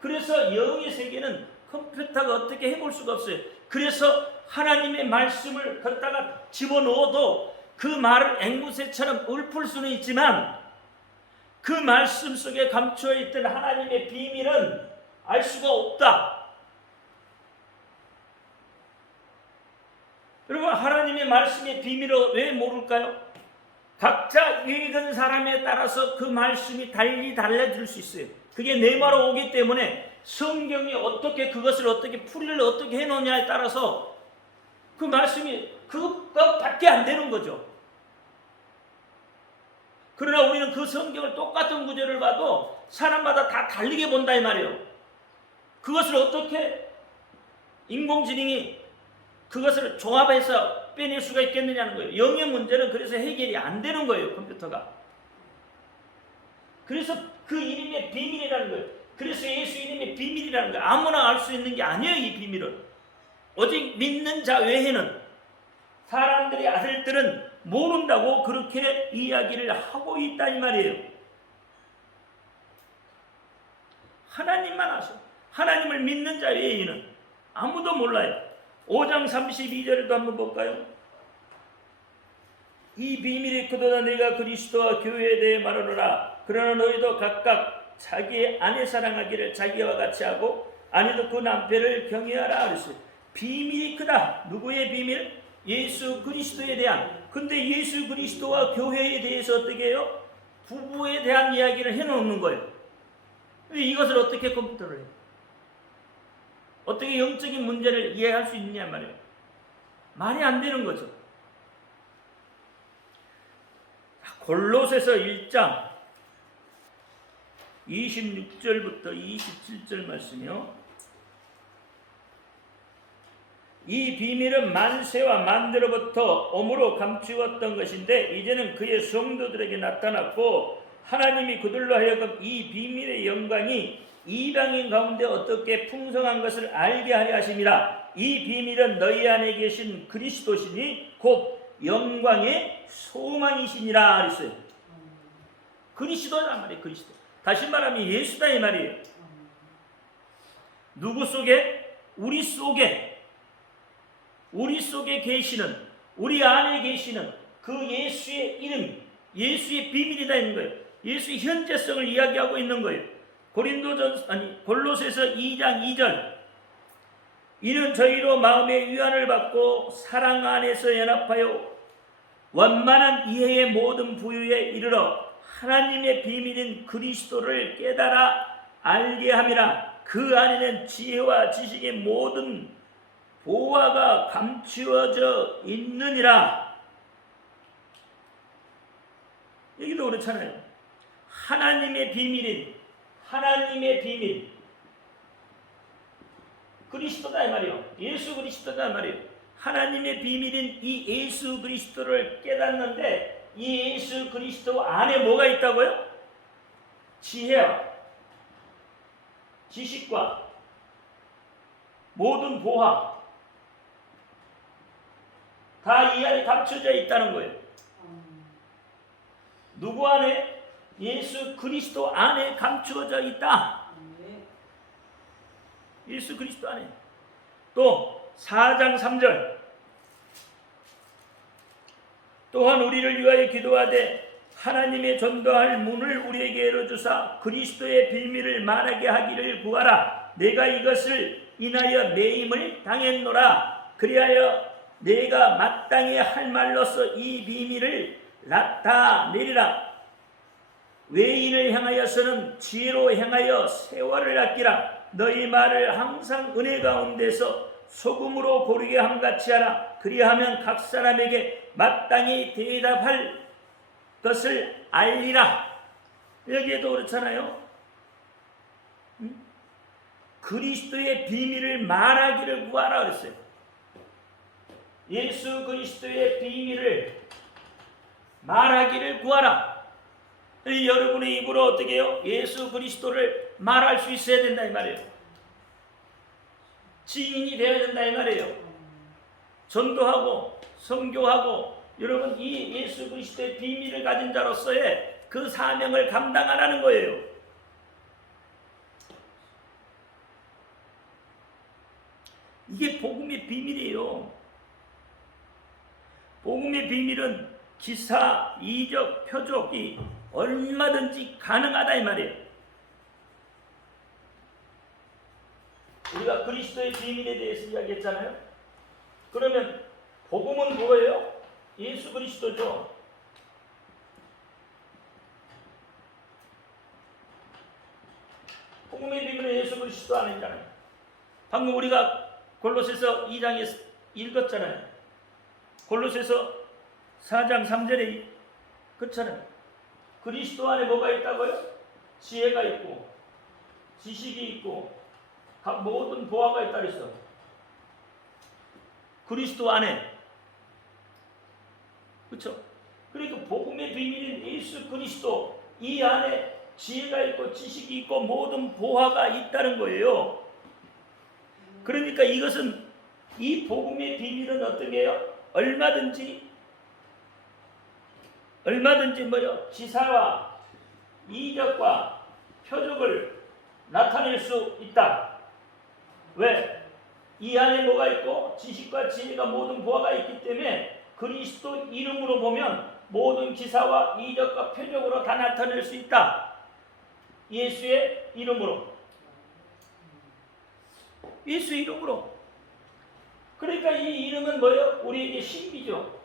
그래서 영의 세계는 컴퓨터가 어떻게 해볼 수가 없어요. 그래서 하나님의 말씀을 걷다가 집어넣어도 그 말을 앵무새처럼 읊을 수는 있지만 그 말씀 속에 감추어 있던 하나님의 비밀은 알 수가 없다. 여러분, 하나님의 말씀의 비밀을 왜 모를까요? 각자 읽은 사람에 따라서 그 말씀이 달리 달라질 수 있어요. 그게 내마로 오기 때문에 성경이 어떻게 그것을 어떻게 풀이를 어떻게 해놓냐에 따라서 그 말씀이 그것밖에 안 되는 거죠. 그러나 우리는 그 성경을 똑같은 구절을 봐도 사람마다 다 다르게 본다 이 말이에요. 그것을 어떻게 인공지능이 그것을 종합해서 빼낼 수가 있겠느냐는 거예요. 영의 문제는 그래서 해결이 안 되는 거예요. 컴퓨터가. 그래서 그 이름의 비밀이라는 거예요. 그래서 예수 이름의 비밀이라는 거예요. 아무나 알 수 있는 게 아니에요. 이 비밀은. 오직 믿는 자 외에는 사람들의 아들들은 모른다고 그렇게 이야기를 하고 있다 이 말이에요. 하나님만 아셔. 하나님을 믿는 자 외에는 아무도 몰라요. 5장 32절에도 한번 볼까요? 이 비밀이 크도다 내가 그리스도와 교회에 대해 말하노라. 그러나 너희도 각각 자기의 아내 사랑하기를 자기와 같이 하고 아내도 그 남편을 경외하라 그랬어요. 비밀이 크다. 누구의 비밀? 예수 그리스도에 대한. 근데 예수 그리스도와 교회에 대해서 어떻게 해요? 부부에 대한 이야기를 해놓는 거예요. 이것을 어떻게 컴퓨터를 해요? 어떻게 영적인 문제를 이해할 수 있느냐 말이에요. 말이 안 되는 거죠. 골로새서 1장 26절부터 27절 말씀이요. 이 비밀은 만세와 만대로부터 엄으로 감추었던 것인데 이제는 그의 성도들에게 나타났고 하나님이 그들로 하여금 이 비밀의 영광이 이방인 가운데 어떻게 풍성한 것을 알게 하려 하심이라. 이 비밀은 너희 안에 계신 그리스도시니 곧 영광의 소망이시니라 그랬어요. 그리스도란 말이에요. 그리스도. 다시 말하면 예수다 이 말이에요. 누구 속에? 우리 속에 계시는, 우리 안에 계시는 그 예수의 이름, 예수의 비밀이다 있는 거예요. 예수의 현재성을 이야기하고 있는 거예요. 골로새서 2장 2절. 이는 저희로 마음의 위안을 받고 사랑 안에서 연합하여 원만한 이해의 모든 부유에 이르러 하나님의 비밀인 그리스도를 깨달아 알게 함이라. 그 안에는 지혜와 지식의 모든 보화가 감추어져 있느니라. 여기도 그렇잖아요. 하나님의 비밀인 하나님의 비밀 그리스도다 이 말이에요. 예수 그리스도다 이 말이에요. 하나님의 비밀인 이 예수 그리스도를 깨닫는데 이 예수 그리스도 안에 뭐가 있다고요? 지혜와 지식과 모든 보화 다 이 안에 감춰져 있다는 거예요. 누구 안에? 예수 그리스도 안에 감추어져 있다. 예수 그리스도 안에. 또 4장 3절. 또한 우리를 위하여 기도하되 하나님의 전도할 문을 우리에게 열어주사 그리스도의 비밀을 말하게 하기를 구하라. 내가 이것을 인하여 매임을 당했노라. 그리하여 내가 마땅히 할 말로서 이 비밀을 나타내리라. 외인을 향하여서는 지혜로 행하여 세월을 아끼라. 너희 말을 항상 은혜 가운데서 소금으로 고르게 함같이 하라. 그리하면 각 사람에게 마땅히 대답할 것을 알리라. 여기에도 그렇잖아요. 그리스도의 비밀을 말하기를 구하라 그랬어요. 예수 그리스도의 비밀을 말하기를 구하라. 여러분의 입으로 어떻게 해요? 예수 그리스도를 말할 수 있어야 된다 이 말이에요. 증인이 되어야 된다 이 말이에요. 전도하고 선교하고 여러분 이 예수 그리스도의 비밀을 가진 자로서의 그 사명을 감당하라는 거예요. 이게 복음의 비밀이에요. 복음의 비밀은 기사, 이적, 표적이 얼마든지 가능하다 이 말이에요. 우리가 그리스도의 비밀에 대해서 이야기했잖아요. 그러면 복음은 뭐예요? 예수 그리스도죠. 복음의 비밀은 예수 그리스도 안에 있잖아요. 방금 우리가 골로새서 2장에서 읽었잖아요. 골로새서 4장 3절에 그렇잖아요. 그리스도 안에 뭐가 있다고요? 지혜가 있고 지식이 있고 각 모든 보화가 있다 그랬어. 그리스도 안에. 그렇죠? 그러니까 복음의 비밀인 예수 그리스도 이 안에 지혜가 있고 지식이 있고 모든 보화가 있다는 거예요. 그러니까 이것은 이 복음의 비밀은 어떤 게요? 얼마든지 뭐요? 지사와 이적과 표적을 나타낼 수 있다. 왜? 이 안에 뭐가 있고 지식과 지혜가 모든 보화가 있기 때문에 그리스도 이름으로 보면 모든 기사와 이적과 표적으로 다 나타낼 수 있다. 예수의 이름으로. 예수 이름으로. 그러니까 이 이름은 뭐예요? 우리에게 신비죠.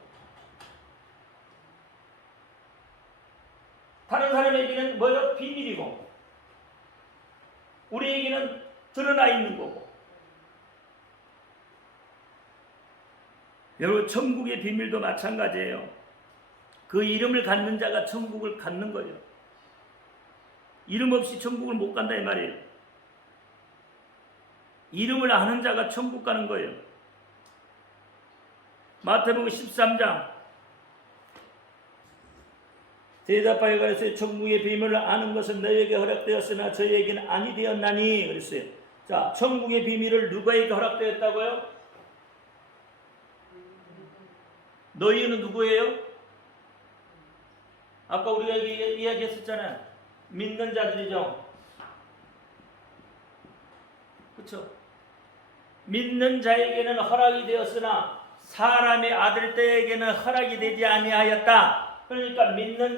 다른 사람에게는 뭐예요? 비밀이고 우리에게는 드러나 있는 거고. 여러분 천국의 비밀도 마찬가지예요. 그 이름을 갖는 자가 천국을 갖는 거예요. 이름 없이 천국을 못 간다 이 말이에요. 이름을 아는 자가 천국 가는 거예요. 마태복음 13장 대답하여 가로되 천국의 비밀을 아는 것은 너희에게 허락되었으나 저희에게는 아니 되었나니 그랬어요. 자, 천국의 비밀을 누구에게 허락되었다고요? 너희는 누구예요? 아까 우리가 이야기했었잖아요. 믿는 자들이죠. 그렇죠? 믿는 자에게는 허락이 되었으나 사람의 아들 때에게는 허락이 되지 아니하였다. 그러니까 믿는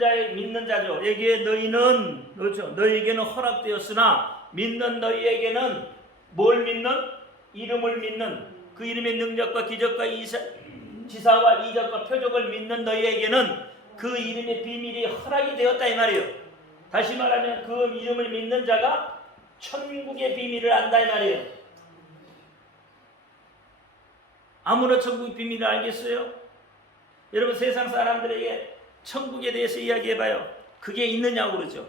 자죠. 여기에 너희는 그렇죠. 너희에게는 허락되었으나 믿는 너희에게는 뭘 믿는? 이름을 믿는 그 이름의 능력과 기적과 지사와 이적과 표적을 믿는 너희에게는 그 이름의 비밀이 허락이 되었다 이 말이에요. 다시 말하면 그 이름을 믿는 자가 천국의 비밀을 안다 이 말이에요. 아무나 천국의 비밀을 알겠어요? 여러분 세상 사람들에게 천국에 대해서 이야기해봐요. 그게 있느냐고 그러죠.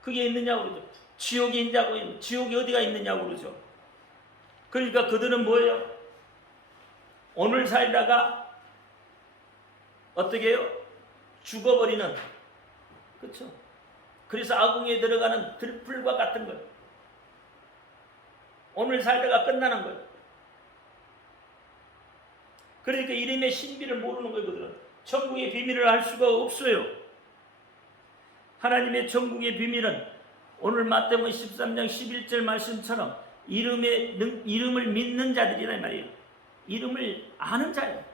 그게 있느냐고 그러죠. 지옥이 있냐고, 지옥이 어디가 있느냐고 그러죠. 그러니까 그들은 뭐예요? 오늘 살다가 어떻게 해요? 죽어버리는, 그렇죠? 그래서 아궁이에 들어가는 들풀과 같은 거예요. 오늘 살다가 끝나는 거예요. 그러니까 이름의 신비를 모르는 거예요. 그들은 천국의 비밀을 알 수가 없어요. 하나님의 천국의 비밀은 오늘 마태복음 13장 11절 말씀처럼 이름을 믿는 자들이란 말이에요. 이름을 아는 자예요.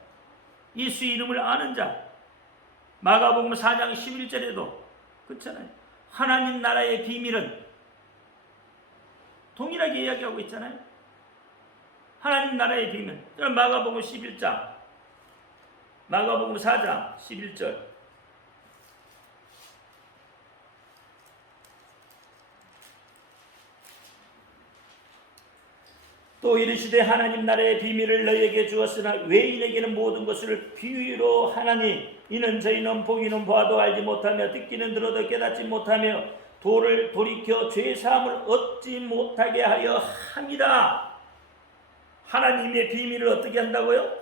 예수 이름을 아는 자. 마가복음 4장 11절에도 그렇잖아요. 하나님 나라의 비밀은 동일하게 이야기하고 있잖아요. 하나님 나라의 비밀. 마가복음 11장, 마가복음 4장 11절. 또 이르시되 하나님 나라의 비밀을 너희에게 주었으나 외인에게는 모든 것을 비유로 하나니 이는 저희는 보기는 보아도 알지 못하며 듣기는 들어도 깨닫지 못하며 돌이켜 죄사함을 얻지 못하게 하여 함이라. 하나님의 비밀을 어떻게 한다고요?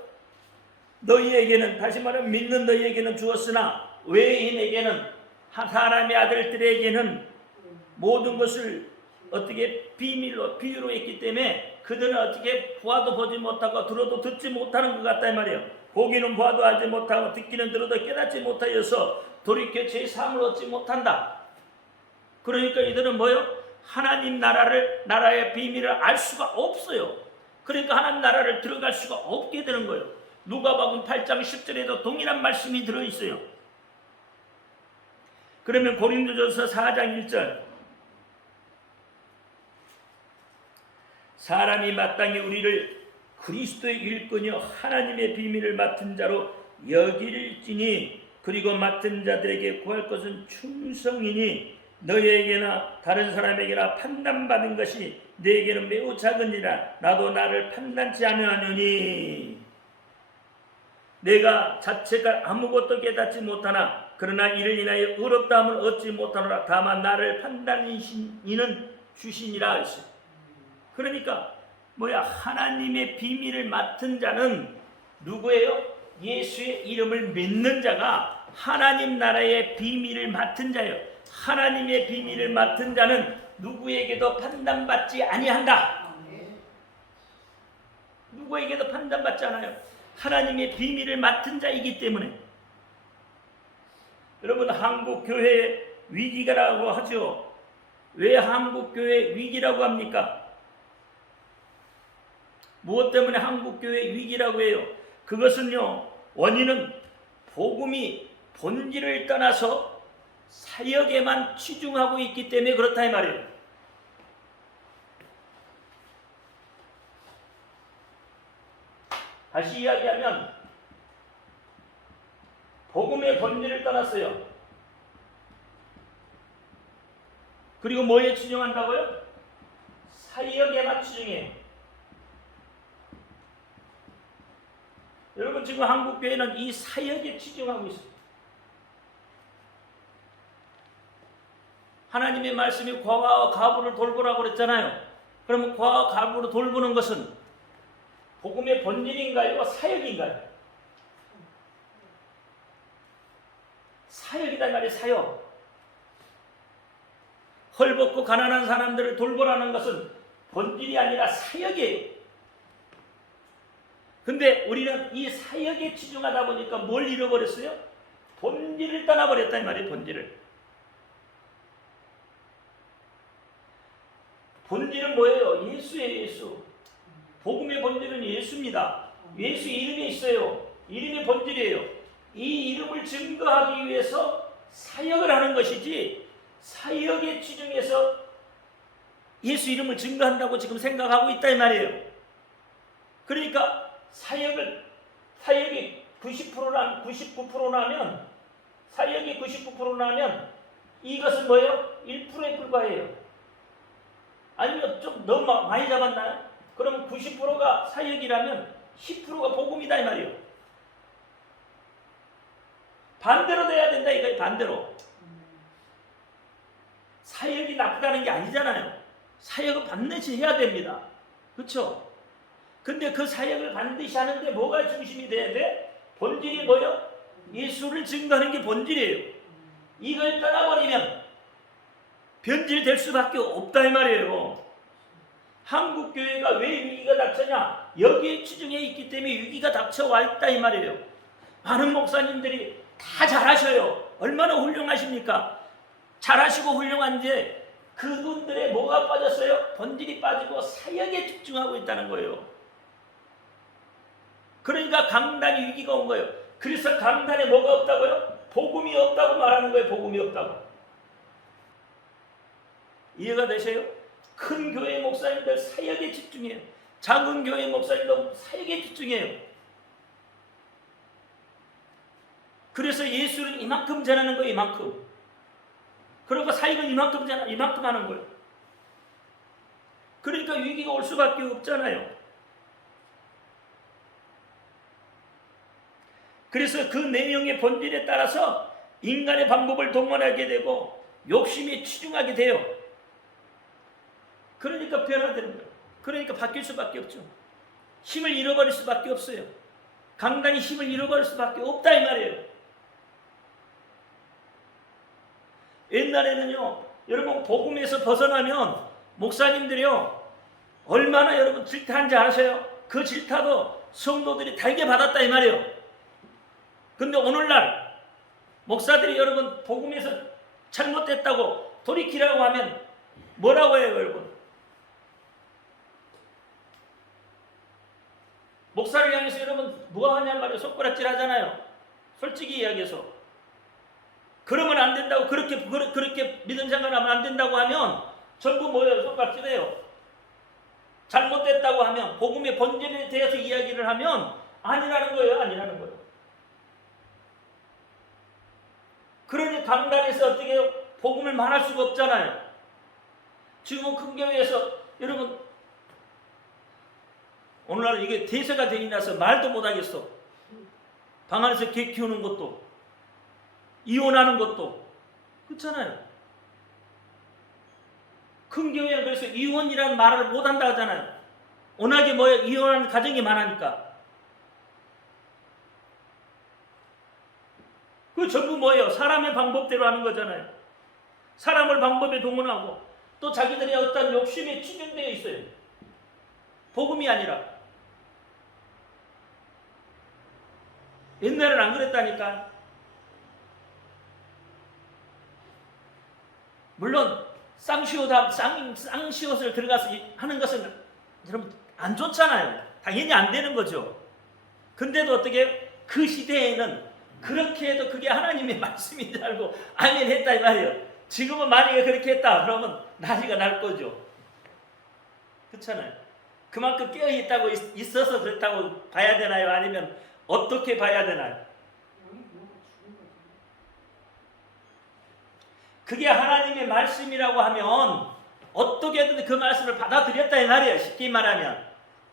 너희에게는, 다시 말하면 믿는 너희에게는 주었으나 외인에게는, 사람의 아들들에게는 모든 것을 어떻게 비유로 했기 때문에 그들은 어떻게 보아도 보지 못하고 들어도 듣지 못하는 것 같다 이 말이에요. 보기는 보아도 알지 못하고 듣기는 들어도 깨닫지 못하여서 돌이켜 죄사함을 얻지 못한다. 그러니까 이들은 뭐요? 하나님 나라의 비밀을 알 수가 없어요. 그러니까 하나님 나라를 들어갈 수가 없게 되는 거예요. 누가복음 8장 10절에도 동일한 말씀이 들어있어요. 그러면 고린도전서 4장 1절, 사람이 마땅히 우리를 그리스도의 일꾼이요 하나님의 비밀을 맡은 자로 여길지니 그리고 맡은 자들에게 구할 것은 충성이니 너희에게나 다른 사람에게나 판단받은 것이 너에게는 매우 작으니라. 나도 나를 판단치 아니하노니 내가 자체가 아무것도 깨닫지 못하나 그러나 이를 인하여 의롭다함을 얻지 못하노라. 다만 나를 판단하신 이는 주시니라 했어요. 그러니까 하나님의 비밀을 맡은 자는 누구예요? 예수의 이름을 믿는 자가 하나님 나라의 비밀을 맡은 자예요. 하나님의 비밀을 맡은 자는 누구에게도 판단받지 아니한다. 누구에게도 판단받지 않아요. 하나님의 비밀을 맡은 자이기 때문에. 여러분 한국 교회 위기라고 하죠. 왜 한국 교회 위기라고 합니까? 무엇 때문에 한국교회 위기라고 해요? 그것은요, 원인은 복음이 본질을 떠나서 사역에만 치중하고 있기 때문에 그렇다 이 말이에요. 다시 이야기하면 복음의 본질을 떠났어요. 그리고 뭐에 치중한다고요? 사역에만 치중해요. 여러분, 지금 한국교회는 이 사역에 치중하고 있어요. 하나님의 말씀이 과와 가부를 돌보라고 그랬잖아요. 그러면 과와 가부를 돌보는 것은 복음의 본질인가요? 사역인가요? 사역이다 말이에요. 사역. 헐벗고 가난한 사람들을 돌보라는 것은 본질이 아니라 사역이에요. 근데 우리는 이 사역에 치중하다 보니까 뭘 잃어버렸어요? 본질을 떠나버렸다 이 말이에요. 본질을. 본질은 뭐예요? 예수예요. 예수. 복음의 본질은 예수입니다. 예수 이름이 있어요. 이름이 본질이에요. 이 이름을 증거하기 위해서 사역을 하는 것이지, 사역에 치중해서 예수 이름을 증거한다고 지금 생각하고 있다 이 말이에요. 그러니까 사역이 90%나 99%나면, 사역이 99%나면 이것은 뭐예요? 1%에 불과해요. 아니면 좀 너무 많이 잡았나요? 그러면 90%가 사역이라면 10%가 복음이다 이 말이에요. 반대로 돼야 된다 이거예요. 반대로. 사역이 나쁘다는 게 아니잖아요. 사역은 반드시 해야 됩니다. 그렇죠? 근데 그 사역을 반드시 하는데 뭐가 중심이 돼야 돼? 본질이 뭐예요? 예수를 증거하는 게 본질이에요. 이걸 떠나버리면 변질될 수밖에 없다 이 말이에요. 한국교회가 왜 위기가 닥쳐냐? 여기에 치중해 있기 때문에 위기가 닥쳐와 있다 이 말이에요. 많은 목사님들이 다 잘하셔요. 얼마나 훌륭하십니까? 잘하시고 훌륭한데 그분들의 뭐가 빠졌어요? 본질이 빠지고 사역에 집중하고 있다는 거예요. 그러니까 강단이 위기가 온 거예요. 그래서 강단에 뭐가 없다고요? 복음이 없다고 말하는 거예요. 복음이 없다고. 이해가 되세요? 큰 교회 목사님들 사역에 집중해요. 작은 교회 목사님도 사역에 집중해요. 그래서 예수를 이만큼 전하는 거예요. 이만큼. 그리고 사역은 이만큼 하는 거예요. 그러니까 위기가 올 수밖에 없잖아요. 그래서 그 내용의 본질에 따라서 인간의 방법을 동원하게 되고 욕심에 치중하게 돼요. 그러니까 변화되는 거예요. 그러니까 바뀔 수밖에 없죠. 힘을 잃어버릴 수밖에 없어요. 강단이 힘을 잃어버릴 수밖에 없다 이 말이에요. 옛날에는요, 여러분 복음에서 벗어나면 목사님들이요 얼마나 여러분 질타한지 아세요? 그 질타도 성도들이 달게 받았다 이 말이에요. 근데 오늘날 목사들이 여러분 복음에서 잘못됐다고 돌이키라고 하면 뭐라고 해요 여러분? 목사를 향해서 여러분 뭐가 하냐는 말이에요. 손가락질 하잖아요. 솔직히 이야기해서. 그러면 안 된다고, 그렇게 믿음 생활하면 안 된다고 하면 전부 뭐예요? 손가락질해요. 잘못됐다고 하면, 복음의 본질에 대해서 이야기를 하면 아니라는 거예요. 아니라는 거예요. 그러니 강단에서 어떻게 해요? 복음을 말할 수가 없잖아요. 지금은 큰 교회에서 여러분 오늘날 이게 대세가 되기 나서 말도 못하겠어. 방 안에서 개 키우는 것도, 이혼하는 것도 그렇잖아요. 큰 교회는 그래서 이혼이라는 말을 못한다 하잖아요. 워낙에 뭐예요? 이혼하는 가정이 많으니까. 그 전부 뭐예요? 사람의 방법대로 하는 거잖아요. 사람을 방법에 동원하고 또 자기들의 어떤 욕심에 치중되어 있어요. 복음이 아니라. 옛날에는 안 그랬다니까. 물론 쌍시옷을 들어가서 하는 것은 여러분 안 좋잖아요. 당연히 안 되는 거죠. 근데도 어떻게 그 시대에는 그렇게 해도 그게 하나님의 말씀인 줄 알고 아멘 했다 이 말이에요. 지금은 만약에 그렇게 했다 그러면 난리가 날 거죠. 그렇잖아요. 그만큼 깨어있다고 있어서 그렇다고 봐야 되나요? 아니면 어떻게 봐야 되나요? 그게 하나님의 말씀이라고 하면 어떻게든 그 말씀을 받아들였다 이 말이에요. 쉽게 말하면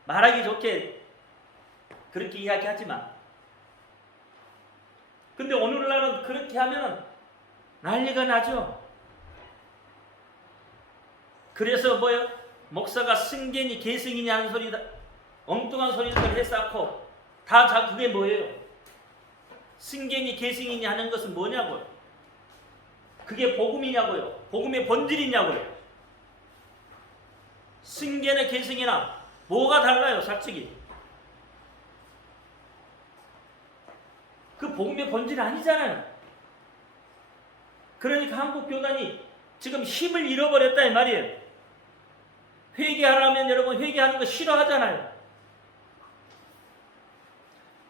말하기 좋게 그렇게 이야기하지만, 근데 오늘날은 그렇게 하면 난리가 나죠. 그래서 뭐요? 목사가 승계니 계승이니 하는 소리다, 엉뚱한 소리들 해쌓고 다 그게 뭐예요? 승계니 계승이니 하는 것은 뭐냐고요? 그게 복음이냐고요? 복음의 본질이냐고요? 승계나 계승이나 뭐가 달라요? 솔직히 그 복음의 본질이 아니잖아요. 그러니까 한국 교단이 지금 힘을 잃어버렸다 이 말이에요. 회개하라면 여러분 회개하는 거 싫어하잖아요.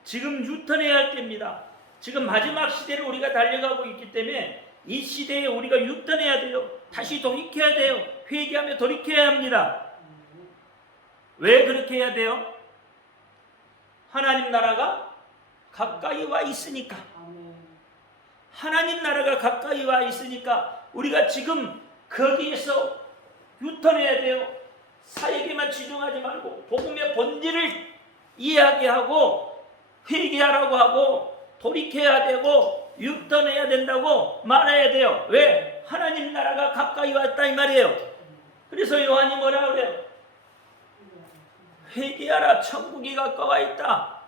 지금 유턴해야 할 때입니다. 지금 마지막 시대를 우리가 달려가고 있기 때문에 이 시대에 우리가 유턴해야 돼요. 다시 돌이켜야 돼요. 회개하며 돌이켜야 합니다. 왜 그렇게 해야 돼요? 하나님 나라가 가까이 와 있으니까. 하나님 나라가 가까이 와 있으니까 우리가 지금 거기에서 유턴해야 돼요. 사역에만 집중하지 말고 복음의 본질을 이해하게 하고 회개하라고 하고 돌이켜야 되고 유턴해야 된다고 말해야 돼요. 왜? 하나님 나라가 가까이 왔다 이 말이에요. 그래서 요한이 뭐라 그래요? 회개하라, 천국이 가까워 있다.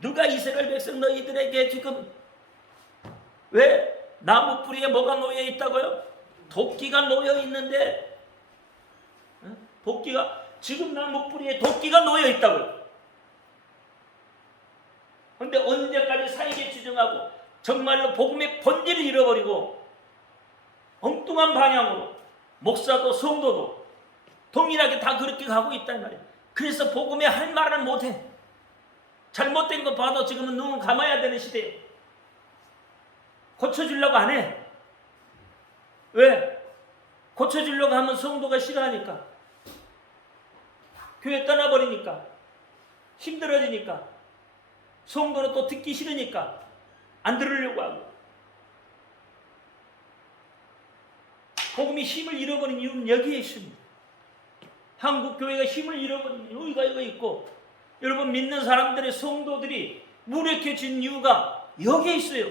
누가 이스라엘 백성 너희들에게 지금 왜 나무 뿌리에 뭐가 놓여 있다고요? 도끼가 놓여 있는데, 도끼가 지금 나무 뿌리에 도끼가 놓여 있다고요. 그런데 언제까지 사역에 집중하고 정말로 복음의 본질을 잃어버리고 엉뚱한 방향으로 목사도 성도도 동일하게 다 그렇게 가고 있단 말이에요. 그래서 복음에 할 말을 못해. 잘못된 거 봐도 지금은 눈을 감아야 되는 시대예요. 고쳐주려고 안 해. 왜? 고쳐주려고 하면 성도가 싫어하니까, 교회 떠나버리니까, 힘들어지니까, 성도는 또 듣기 싫으니까 안 들으려고 하고. 복음이 힘을 잃어버린 이유는 여기에 있습니다. 한국 교회가 힘을 잃어버린 이유가 여기 있고, 여러분 믿는 사람들의 성도들이 무력해진 이유가 여기에 있어요.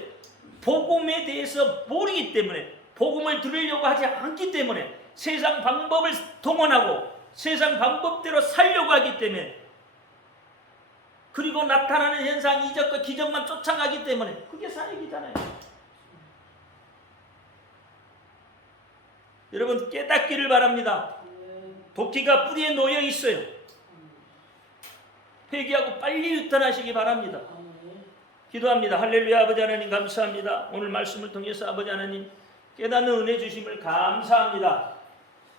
복음에 대해서 모르기 때문에, 복음을 들으려고 하지 않기 때문에, 세상 방법을 동원하고 세상 방법대로 살려고 하기 때문에, 그리고 나타나는 현상, 이적과 기적만 쫓아가기 때문에, 그게 사역이잖아요. 여러분 깨닫기를 바랍니다. 도끼가 뿌리에 놓여 있어요. 회개하고 빨리 유턴하시기 바랍니다. 기도합니다. 할렐루야. 아버지 하나님 감사합니다. 오늘 말씀을 통해서 아버지 하나님 깨닫는 은혜 주심을 감사합니다.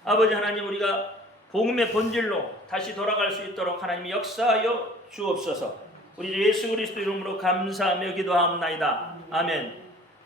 아버지 하나님, 우리가 복음의 본질로 다시 돌아갈 수 있도록 하나님 역사하여 주옵소서. 우리 예수 그리스도 이름으로 감사하며 기도하옵나이다. 아멘.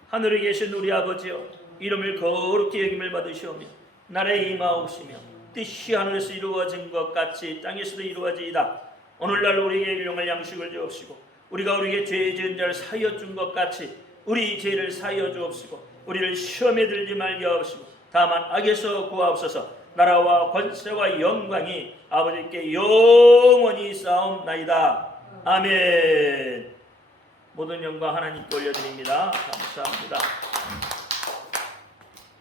하늘에 계신 우리 아버지여, 이름을 거룩히 여김을 받으시오며 나라에 임하옵시며 뜻이 하늘에서 이루어진 것 같이 땅에서도 이루어지이다. 오늘날 우리에게 일용할 양식을 주옵시고, 우리가 우리에게 죄 지은 자를 사하여 준 것 같이 우리 죄를 사하여 주옵시고, 우리를 시험에 들지 말게 하옵시고 다만 악에서 구하옵소서. 나라와 권세와 영광이 아버지께 영원히 쌓옵나이다. 아멘. 모든 영광 하나님께 올려드립니다. 감사합니다.